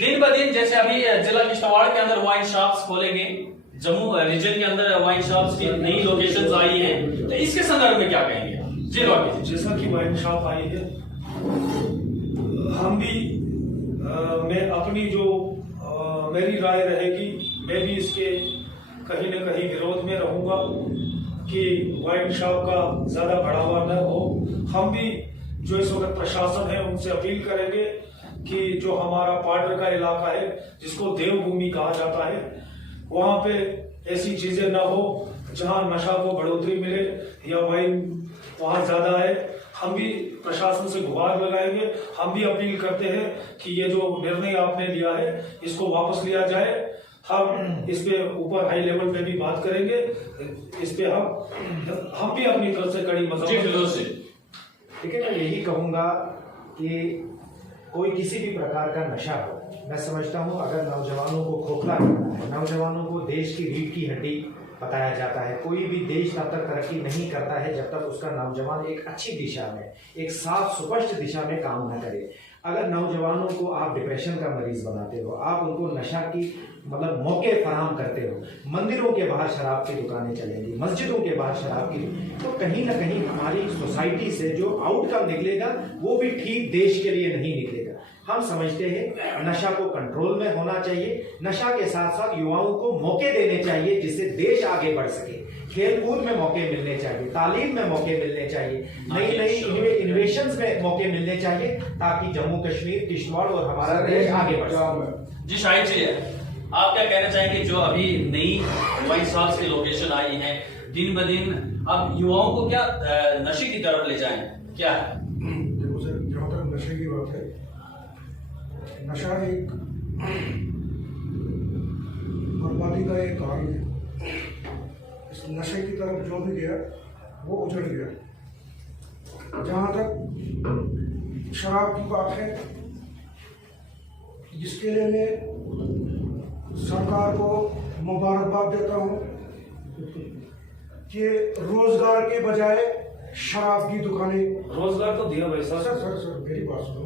दिन ब दिन, जैसे अभी जिला किश्तवाड़ के अंदर वाइन शॉप्स खोलेंगे, जम्मू रीजन के अंदर वाइन शॉप्स की नई लोकेशंस आई हैं, तो इसके संदर्भ में क्या कहेंगे जी? रॉकी, जैसा कि वाइन शॉप आई है, हम भी मैं अपनी जो मेरी राय रहेगी, मैं भी इसके कहीं न कहीं विरोध में रहूंगा कि वाइन शॉप का ज्यादा बढ़ावा न हो। हम भी जो इस वक्त प्रशासन है उनसे अपील करेंगे कि जो हमारा पार्डर का इलाका है, जिसको देवभूमि कहा जाता है, वहां पे ऐसी चीजें न हो जहां नशा को बढ़ोतरी मिले या वाइन वहां ज्यादा है। हम भी प्रशासन से गुहार लगाएंगे, हम भी अपील करते हैं कि ये जो निर्णय आपने लिया है इसको वापस लिया जाए। हम इस पे ऊपर हाई लेवल पे भी बात करेंगे, इस पे हम भी अपनी तरफ से कड़ी मजम्मत। ठीक है, मैं यही कहूंगा कि कोई किसी भी प्रकार का नशा हो, मैं समझता हूं अगर नौजवानों को खोखला करना है, नौजवानों को देश की रीढ़ की हड्डी बताया जाता है। कोई भी देश तब तक तरक्की नहीं करता है जब तक उसका नौजवान एक अच्छी दिशा में, एक साफ सुस्पष्ट दिशा में काम न करे। अगर नौजवानों को आप डिप्रेशन का मरीज बनाते हो, आप उनको नशा की मतलब मौके फराहम करते हो, मंदिरों के बाहर शराब की दुकानें चलेंगी, मस्जिदों के बाहर शराब की, तो कहीं ना कहीं हमारी सोसाइटी से जो आउटकम निकलेगा वो भी ठीक देश के लिए नहीं निकलेगा। हम समझते हैं नशा को कंट्रोल में होना चाहिए, नशा के साथ साथ युवाओं को मौके देने चाहिए जिससे देश आगे बढ़ सके। खेल कूद में मौके मिलने चाहिए, तालीम में मौके मिलने चाहिए, नई नई इनोवेशंस में मौके मिलने चाहिए ताकि जम्मू कश्मीर, किश्तवाड़ और हमारा देश आगे बढ़ सके। जी शाहिद जी, आप क्या कहना चाहेंगे जो अभी नई वाइन शॉप्स की लोकेशन आई है, दिन ब दिन अब युवाओं को क्या नशे की तरफ ले जाएं, क्या है? देखो सर, जहाँ तक नशे की बात है, नशा एक बर्बादी का एक कारण है। इस नशे की तरफ जो भी गया वो उजड़ गया। जहाँ तक शराब की बात है, जिसके लिए मैं सरकार को मुबारकबाद देता हूँ कि रोजगार के बजाय शराब की दुकानें, रोजगार तो दिया भाई साहब। सर मेरी बात सुनो,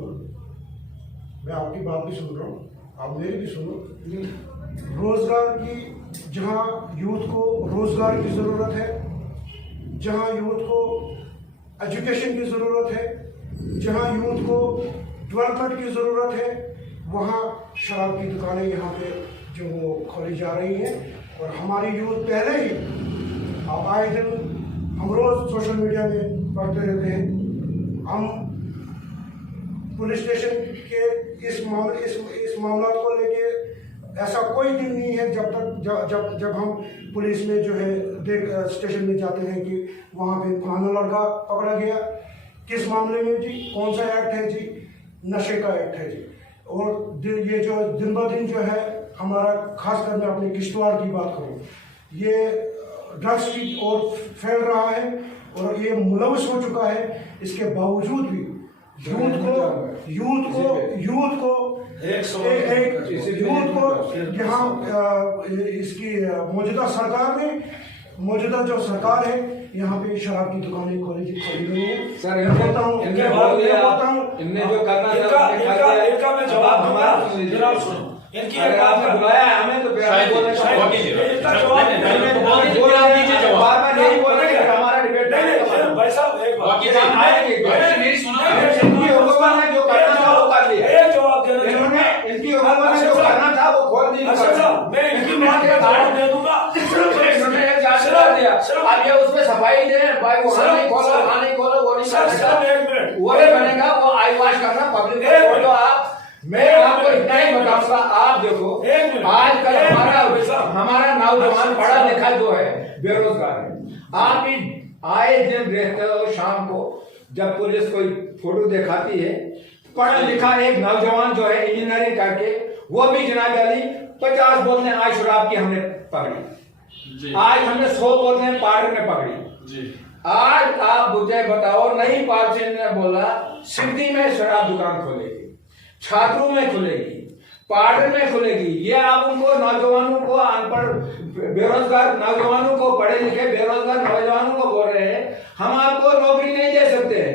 मैं आपकी बात भी सुन रहा हूँ, आप मेरी भी सुनो। रोजगार की, जहाँ यूथ को रोजगार की ज़रूरत है, जहाँ यूथ को एजुकेशन की ज़रूरत है, जहाँ यूथ को डेवलपमेंट की ज़रूरत है, वहाँ शराब की दुकानें यहाँ पे जो वो खोली जा रही हैं। और हमारी यूथ पहले ही, आप आए दिन हम रोज़ सोशल मीडिया में पढ़ते रहते हैं, हम पुलिस स्टेशन के इस मामला को लेके ऐसा कोई दिन नहीं है जब तक जब हम पुलिस में जो है स्टेशन में जाते हैं कि वहाँ पे फलाना लड़का पकड़ा गया, किस मामले में जी, कौन सा एक्ट है जी, नशे का एक्ट है जी। और ये जो दिन ब दिन जो है हमारा, खासकर मैं अपने किश्तवाड़ की बात करूँ, ये ड्रग्स की ओर फैल रहा है और ये मुलविस हो चुका है। इसके बावजूद भी यूथ को यहाँ इसकी मौजूदा जो सरकार है यहाँ पे शराब की दुकानें खोली गई है। सर इनने जो करना इनका मैं जवाब दूंगा, जनाब सुनो। इनकी एक बात है, बुलाया है हमें तो शायद नहीं बोल रहे, हमारा डिबेट नहीं भाई साहब, एक बात मेरी सुनो, इनकी हुकूमत ने जो करना था वो कर लिया। एक जवाब देना, इन्होंने इनकी हुकूमत ने जो करना था वो खोल दिया। अच्छा, मैं इनकी बात का जवाब दे दूंगा। अब ये उसमें सफाई दे भाई, वो नहीं खोलो वो नहीं वो नहीं बनेगा, वो आई वॉश करना पब्लिक को। आप मैं आपको इतना ही बताऊंगा, आप देखो आजकल हमारा नौजवान पढ़ा लिखा जो है बेरोजगार है। आप भी आए दिन देखते हो शाम को जब पुलिस कोई फोटो दिखाती है, पढ़ा लिखा एक नौजवान जो है इंजीनियरिंग करके, वो भी जनाब अली 50 बोतलें आज शराब की हमने पकड़ी, आज हमने 100 बोतलें पार्टी में पकड़ी। आज आप मुझे बताओ, नई पार्टी ने बोला सिद्धि में शराब दुकान खोलेगी, छात्रों में खुलेगी, पार्टी में खुलेगी। ये आप उनको नौजवानों को, अनपढ़ बेरोजगार नौजवानों को, पढ़े लिखे बेरोजगार नौजवानों को बोल रहे हैं हम आपको नौकरी नहीं दे सकते हैं,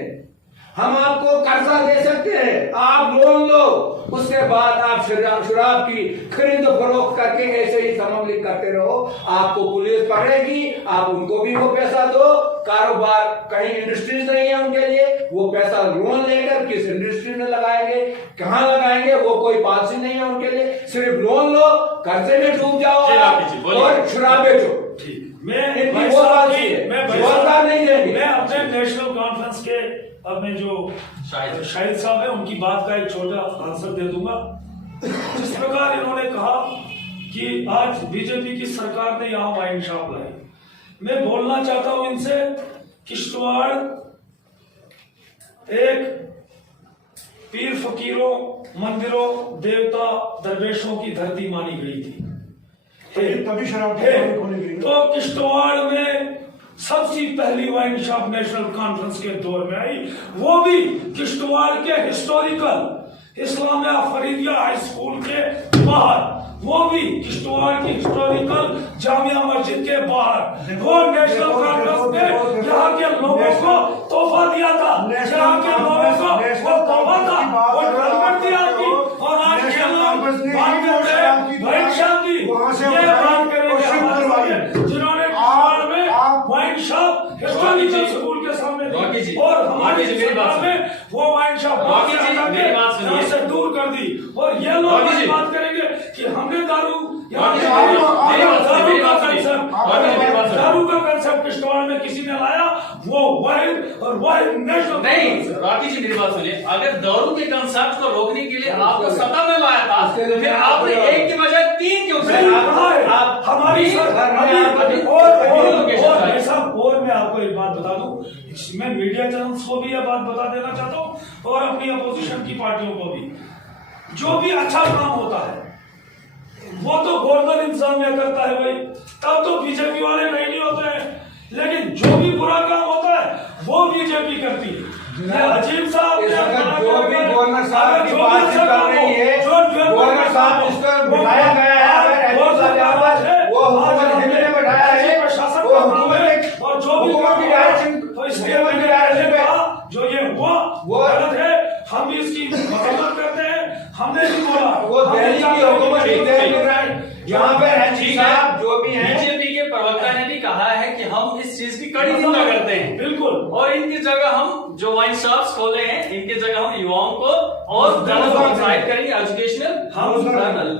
हम आपको कर्जा दे सकते हैं, आप लोन लो, उसके बाद आप शराब की खरीद फरोख्त करके ऐसे ही समग्री करते रहो। आपको पुलिस पकड़ेगी, आप उनको भी वो पैसा दो। कारोबार कहीं इंडस्ट्रीज नहीं है उनके लिए, वो पैसा लोन लेकर किस इंडस्ट्री में लगाएंगे, कहाँ लगाएंगे, वो कोई पॉलिसी नहीं है उनके लिए। सिर्फ लोन लो, कर्जे में डूब जाओ और शराब बेचो। मैं रोजगार नहीं देंगे। मैं अपने नेशनल कॉन्फ्रेंस के अपने जो शाहिद साहब है उनकी बात का एक छोटा आंसर दे दूंगा। जिस प्रकार इन्होंने कहा कि आज बीजेपी की सरकार ने यहाँ वाइन शॉप लाई, मैं बोलना चाहता हूं इनसे, किश्तवाड़ एक पीर फकीरों, मंदिरों, देवता, दरवेशों की धरती मानी गई थी। तभी शराब तो किश्तवाड़ में सबसे पहली वाइन शॉप नेशनल कॉन्फ्रेंस के दौर में आई, वो भी किश्तवाड़ के इस्लामिया फरीदिया हाई स्कूल के बाहर, वो भी किश्तवाड़ की हिस्टोरिकल जामिया मस्जिद के बाहर, वो नेशनल कांग्रेस ने यहाँ के लोगों को तोहफा दिया था, यहाँ के लोगों को वो तोहफा था, वो डेवलपमेंट दिया थी। और आज के लोग बात करते हैं वाइन शॉप की, ये बात करेंगे जिन्होंने किश्तवाड़ में वाइन शॉप हिस्टोरिकल स्कूल के सामने दी और हमारी सरकार ने वो वाइन शॉप यहाँ से दूर कर दी। और ये लोग बात करेंगे कि हमने दारू का कंसेप्ट किश्तवाड़ में किसी ने लाया, वो वाइल्ड और वाइल्ड नेशनल नहीं। राठी जी मेरी बात सुनिए, अगर दारू के कंसेप्ट को रोकने के लिए आपको सत्ता में लाया था, फिर आपने एक के बजाय 3 क्यों से हमारी और मैं आपको एक बात बता दूं, मैं मीडिया चैनल्स को भी यह बात बता देना चाहता हूं और अपनी अपोजिशन की पार्टियों को भी, जो भी अच्छा काम होता है वो तो गवर्नर इंतजामिया करता है भाई, तब तो बीजेपी वाले नहीं होते हैं, लेकिन जो भी बुरा काम होता है वो बीजेपी करती है। अजीब साहब जो भी गवर्नर साहब की बात कर रही है, गवर्नर साहब जिसका बिठाया गया है, वो हुकूमत दिल्ली ने बैठाया है, वो हुकूमत और जो भी जो ये हुआ वो गलत है, हम भी इसकी मजम्मत करते हैं। हमने भी बोला वो दिल्ली की हुकूमत यहाँ पे साहब जो भी है, बीजेपी के प्रवक्ता ने भी कहा है कि हम इस चीज की कड़ी निंदा करते हैं, बिल्कुल। और इनकी जगह हम जो वाइन शॉप्स खोले हैं, इनकी जगह हम युवाओं को और प्रोत्साहित करेंगे, एजुकेशनल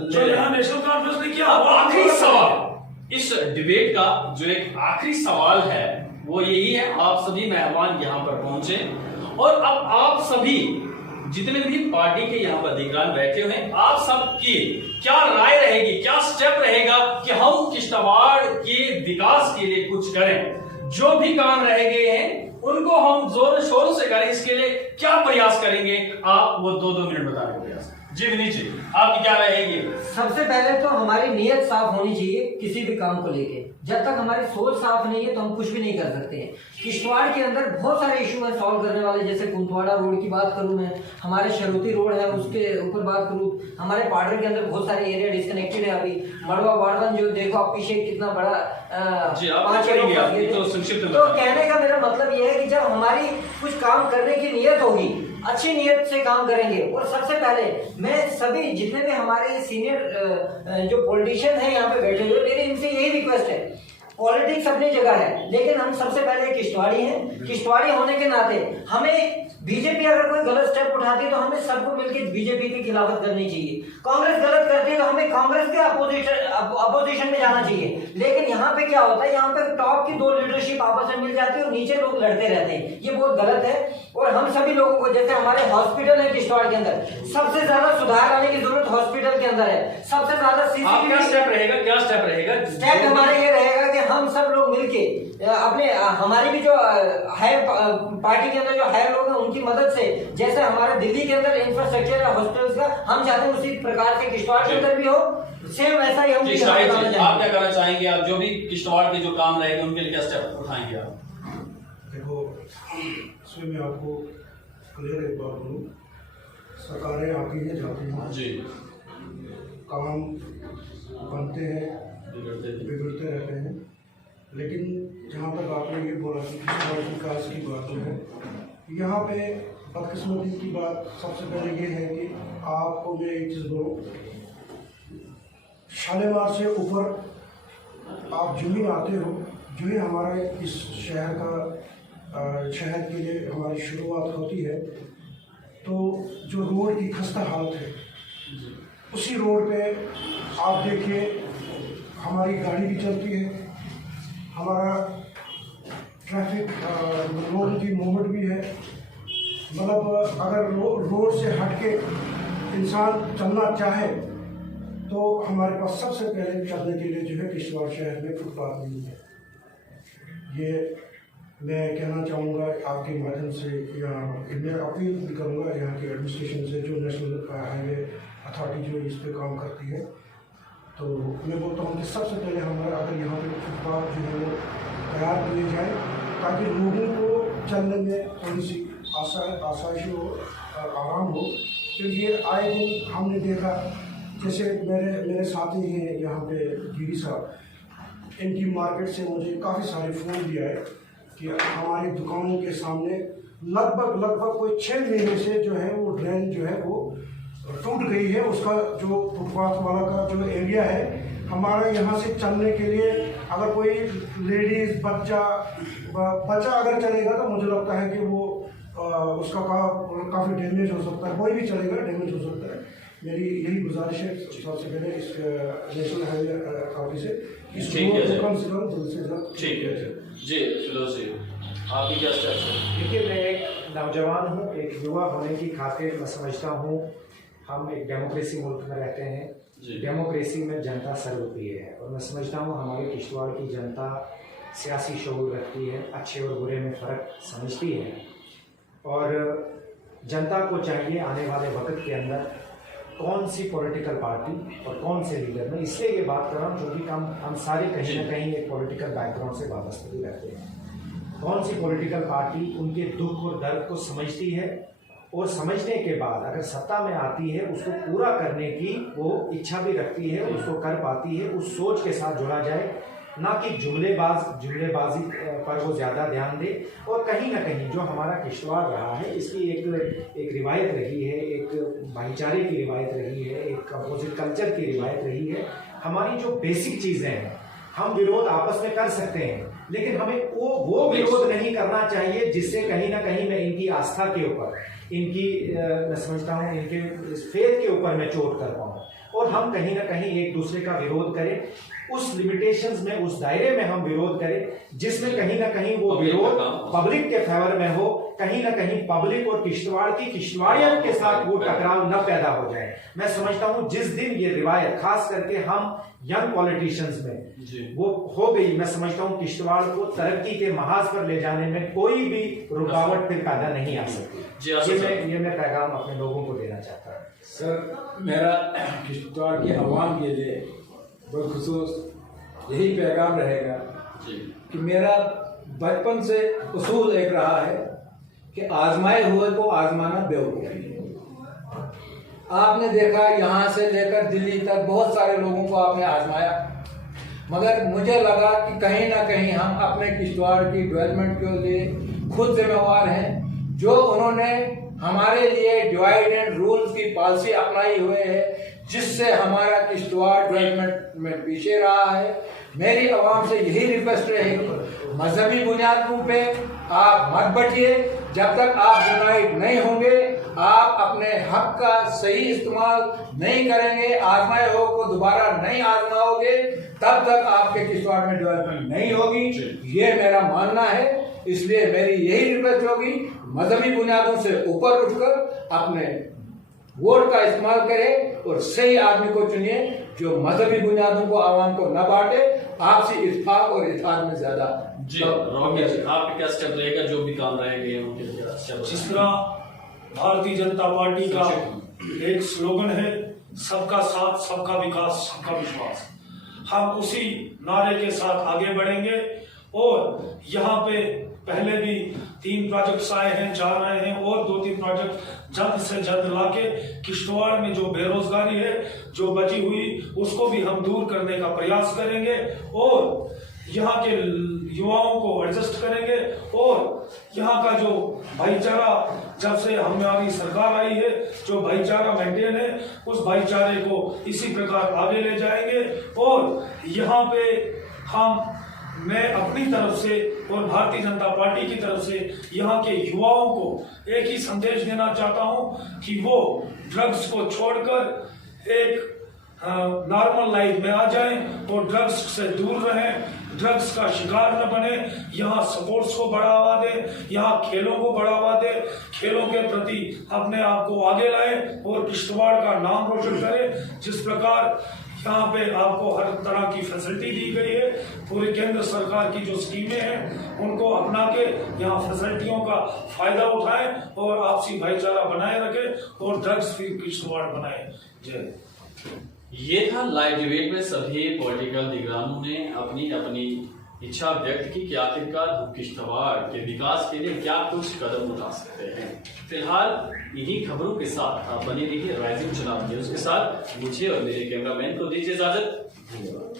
जो यहाँ नेशनल कॉन्फ्रेंस ने किया। आखिरी सवाल इस डिबेट का जो एक आखिरी सवाल है वो यही है, आप सभी मेहमान यहाँ पर पहुंचे और अब आप सभी जितने भी पार्टी के यहाँ पर अधिकारी बैठे हुए हैं, आप सबकी क्या राय रहेगी, क्या स्टेप रहेगा कि हम किश्तवाड़ के विकास के लिए कुछ करें, जो भी काम रह गए हैं उनको हम जोर शोर से करें, इसके लिए क्या प्रयास करेंगे? आप वो 2-2 मिनट बताने का प्रयास। जी विनीत जी, आपकी क्या रहेगी? सबसे पहले तो हमारी नीयत साफ होनी चाहिए किसी भी काम को लेके। जब तक हमारी सोच साफ नहीं है तो हम कुछ भी नहीं कर सकते हैं। किश्तवाड़ के अंदर बहुत सारे इशू हैं सॉल्व करने वाले, जैसे कुंथवाड़ा रोड की बात करूं मैं, हमारे शरूती रोड है उसके ऊपर बात करूं, हमारे पार्डर के अंदर बहुत सारे एरिया डिस्कनेक्टेड है अभी। मड़वा वार्डन जो देखो आप पीछे कितना बड़ा तो कहने का मेरा मतलब यह है कि जब हमारी कुछ काम करने की नीयत होगी, अच्छी नीयत से काम करेंगे। और सबसे पहले मैं सभी जितने भी हमारे सीनियर जो पॉलिटिशियन हैं यहाँ पे बैठे हुए, मेरी इनसे यही रिक्वेस्ट है, पॉलिटिक्स अपनी जगह है, लेकिन हम सबसे पहले किश्तवाड़ी हैं। किश्तवाड़ी होने के नाते हमें बीजेपी अगर कोई गलत स्टेप उठाती है तो हमें सबको मिलकर बीजेपी की खिलाफत करनी चाहिए। कांग्रेस गलत करती है तो हमें कांग्रेस के अपोजिशन में जाना चाहिए। लेकिन यहाँ पे क्या होता है, यहाँ पे टॉप की 2 लीडरशिप आपस में मिल जाती है और नीचे लोग लड़ते रहते हैं, ये बहुत गलत है। और हम सभी लोगों को, जैसे हमारे हॉस्पिटल है किश्तवाड़ के अंदर, सबसे ज्यादा सुधार आने की जरूरत हॉस्पिटल के अंदर है। सबसे ज्यादा क्या स्टेप रहेगा, क्या स्टेप रहेगा? स्टेप हमारे ये रहेगा कि हम सब लोग मिलके अपने हमारी भी जो है पार्टी के अंदर जो है लोग हैं उनकी मदद से, जैसे हमारे दिल्ली के अंदर इंफ्रास्ट्रक्चर है हॉस्पिटल्स का, हम चाहते हैं उसी प्रकार से किश्तवाड़ के अंदर भी हो, सेम वैसा ही हम। आप क्या कहना चाहेंगे? आप जो भी किश्तवाड़ के जो काम रहेंगे उनके लिए क्या स्टेप उठाएंगे आप? देखो, इसमें मैं आपको क्लियर एक बात बोलूँ, सरकारें आती है जाती हैं जी, काम बनते हैं बिगड़ते रहते हैं, लेकिन जहाँ तक आपने ये बोला कि किश्तवाड़ विकास की बात है, यहाँ पे बदकिस्मती की बात सबसे पहले ये है कि आपको मैं एक चीज़ बोलूँ, शालीमार से ऊपर आप जो ही आते हो, जो ही हमारे इस शहर के लिए हमारी शुरुआत होती है, तो जो रोड की खस्ता हालत है, उसी रोड पे आप देखिए हमारी गाड़ी भी चलती है, हमारा ट्रैफिक रोड की मूवमेंट भी है। मतलब अगर रोड से हट के इंसान चलना चाहे तो हमारे पास सबसे पहले चलने के लिए जो है किश्तवाड़ शहर में फुटपाथ नहीं है। ये मैं कहना चाहूँगा आपके माध्यम से, या मैं अपील भी करूँगा यहाँ की एडमिनिस्ट्रेशन से, जो नेशनल हाईवे अथॉरिटी जो इस पर काम करती है, तो मैं बोलता हूँ कि सबसे पहले हमारा अगर यहाँ पे फुटपाथ जो है वो तैयार किए जाए ताकि लोगों को चलने में थोड़ी सी आसाइश हो और आराम हो। तो ये आए दिन हमने देखा, जैसे मेरे साथी हैं यहाँ पे गिरी साहब, इनकी मार्केट से मुझे काफ़ी सारे फ़ोन भी आए कि हमारी दुकानों के सामने लगभग कोई 6 महीने से जो है वो ड्रेन जो है वो टूट गई है। उसका जो फुटपाथ वाला का जो एरिया है, हमारा यहाँ से चलने के लिए अगर कोई लेडीज़ बच्चा अगर चलेगा तो मुझे लगता है कि वो उसका काफ़ी डैमेज हो सकता है, कोई भी चलेगा डैमेज हो सकता है। मेरी यही गुजारिश है सबसे पहले इस नेशनल हाईवे अथॉरिटी से इस रोड को कम से कम जल्द से जल्द। ठीक है जी, फिरोज जी आपकी क्या स्टेप्स है? देखिए, मैं एक नौजवान हूँ, एक युवा होने की खातिर मैं समझता हूँ हम एक डेमोक्रेसी मुल्क में रहते हैं। डेमोक्रेसी में जनता सर्वप्रिय है और मैं समझता हूँ हमारे किश्तवाड़ की जनता सियासी शऊर रखती है, अच्छे और बुरे में फ़र्क समझती है और जनता को चाहिए आने वाले वक्त के अंदर कौन सी पॉलिटिकल पार्टी और कौन से लीडर। मैं इसलिए ये बात कर रहा हूँ क्योंकि हम सारे कहीं ना कहीं एक पॉलिटिकल बैकग्राउंड से वाबस्ता भी रहते हैं। कौन सी पॉलिटिकल पार्टी उनके दुख और दर्द को समझती है और समझने के बाद अगर सत्ता में आती है उसको पूरा करने की वो इच्छा भी रखती है, उसको कर पाती है, उस सोच के साथ जुड़ा जाए, ना कि जुमलेबाजी पर वो ज़्यादा ध्यान दे। और कहीं ना कहीं जो हमारा किश्तवाड़ रहा है इसकी एक रिवायत रही है, एक भाईचारे की रिवायत रही है, एक कंपोजिट कल्चर की रिवायत रही है। हमारी जो बेसिक चीज़ें हैं हम विरोध आपस में कर सकते हैं, लेकिन हमें वो विरोध नहीं करना चाहिए जिससे कहीं ना कहीं मैं इनकी आस्था के ऊपर, इनकी मैं समझता हूँ इनके फेथ के ऊपर मैं चोट कर पाऊँ और हम कहीं ना कहीं एक दूसरे का विरोध करें। उस लिमिटेशंस में, उस दायरे में हम विरोध करें जिसमें कहीं ना कहीं वो विरोध पब्लिक के फेवर में हो, कहीं ना कहीं पब्लिक और किश्तवाड़ियों के साथ वो टकराव न पैदा हो जाए। मैं समझता हूँ जिस दिन ये रिवायत खास करके हम यंग पॉलिटिशियंस में वो हो गई, मैं समझता हूँ किश्तवाड़ को तरक्की के महाज पर ले जाने में कोई भी रुकावट फिर पैदा नहीं आ सकती। ये मैं पैगाम अपने लोगों को देना चाहता हूँ। सर, मेरा किश्तवाड़ के अवाम के लिए बखुसूस यही पैगाम रहेगा कि मेरा बचपन से उसूल एक रहा है कि आजमाए हुए को आजमाना बेवकूफ़ी है। आपने देखा यहाँ से लेकर दिल्ली तक बहुत सारे लोगों को आपने आजमाया, मगर मुझे लगा कि कहीं ना कहीं हम अपने किश्तवाड़ की डेवलपमेंट के लिए खुद जिम्मेवार हैं। जो उन्होंने हमारे लिए डिवाइड एंड रूल्स की पॉलिसी अपनाई हुई है जिससे हमारा किश्तवाड़ डेवलपमेंट में पीछे रहा है। मेरी आवाम से यही रिक्वेस्ट रहेगी, मजहबी बुनियादों पे आप मत बटिए। जब तक आप यूनाइट नहीं होंगे, आप अपने हक का सही इस्तेमाल नहीं करेंगे, आजमाए हो को दोबारा नहीं आजमाओगे, तब तक आपके किश्तवाड़ में डेवलपमेंट नहीं होगी। ये मेरा मानना है। इसलिए मेरी यही रिक्वेस्ट होगी, मजहबी बुनियादों से ऊपर उठकर अपने वोट का इस्तेमाल करें और सही आदमी को चुनिए जो मजहबी बुनियादों को आवाम को न बांटे, आपसी इत्तेफाक और इत्तेहाद में ज्यादा। जी आपका क्या स्टेप रहेगा, जो भी काम रहेंगे उनके क्या स्टेप? जिस तरह भारतीय जनता पार्टी का एक स्लोगन है, सबका साथ, सबका विकास, सबका विश्वास, हम उसी नारे के साथ आगे बढ़ेंगे। और यहाँ पे पहले भी 3 प्रोजेक्ट्स आए हैं, 4 आए हैं और 2-3 प्रोजेक्ट जल्द से जल्द लाके किश्तवाड़ में जो बेरोजगारी है जो बची हुई उसको भी हम दूर करने का प्रयास करेंगे और यहाँ के युवाओं को एडजस्ट करेंगे। और यहाँ का जो भाईचारा, जब से हमारी सरकार आई है, जो भाईचारा मेंटेन है, उस भाईचारे को इसी प्रकार आगे ले जाएंगे। और यहाँ पे मैं अपनी तरफ से और भारतीय जनता पार्टी की तरफ से यहाँ के युवाओं को एक ही संदेश देना चाहता हूँ कि वो ड्रग्स को छोड़कर एक नॉर्मल लाइफ में आ जाएं और ड्रग्स से दूर रहें, ड्रग्स का शिकार न बने। यहाँ स्पोर्ट्स को बढ़ावा दें, यहाँ खेलों को बढ़ावा दें, खेलों के प्रति अपने आप को आगे लाएं और किश्तवाड़ का नाम रोशन करें। जिस प्रकार यहाँ पे आपको हर तरह की फैसिलिटी दी गई है, पूरे केंद्र सरकार की जो स्कीमें हैं उनको अपना के यहाँ फैसिलिटियों का फायदा उठाएं और आपसी भाईचारा बनाए रखें और ड्रग्स फ्री किश्तवाड़ बनाएं। जय। ये था लाइव डिबेट में सभी पॉलिटिकल निगरानों ने अपनी अपनी इच्छा व्यक्त की कि आखिरकार हम किश्तवाड़ के विकास के लिए क्या कुछ कदम उठा सकते हैं। फिलहाल इन्हीं खबरों के साथ आप बने रहिए राइजिंग चुनाव न्यूज के साथ। मुझे और मेरे कैमरामैन को दीजिए इजाजत। धन्यवाद।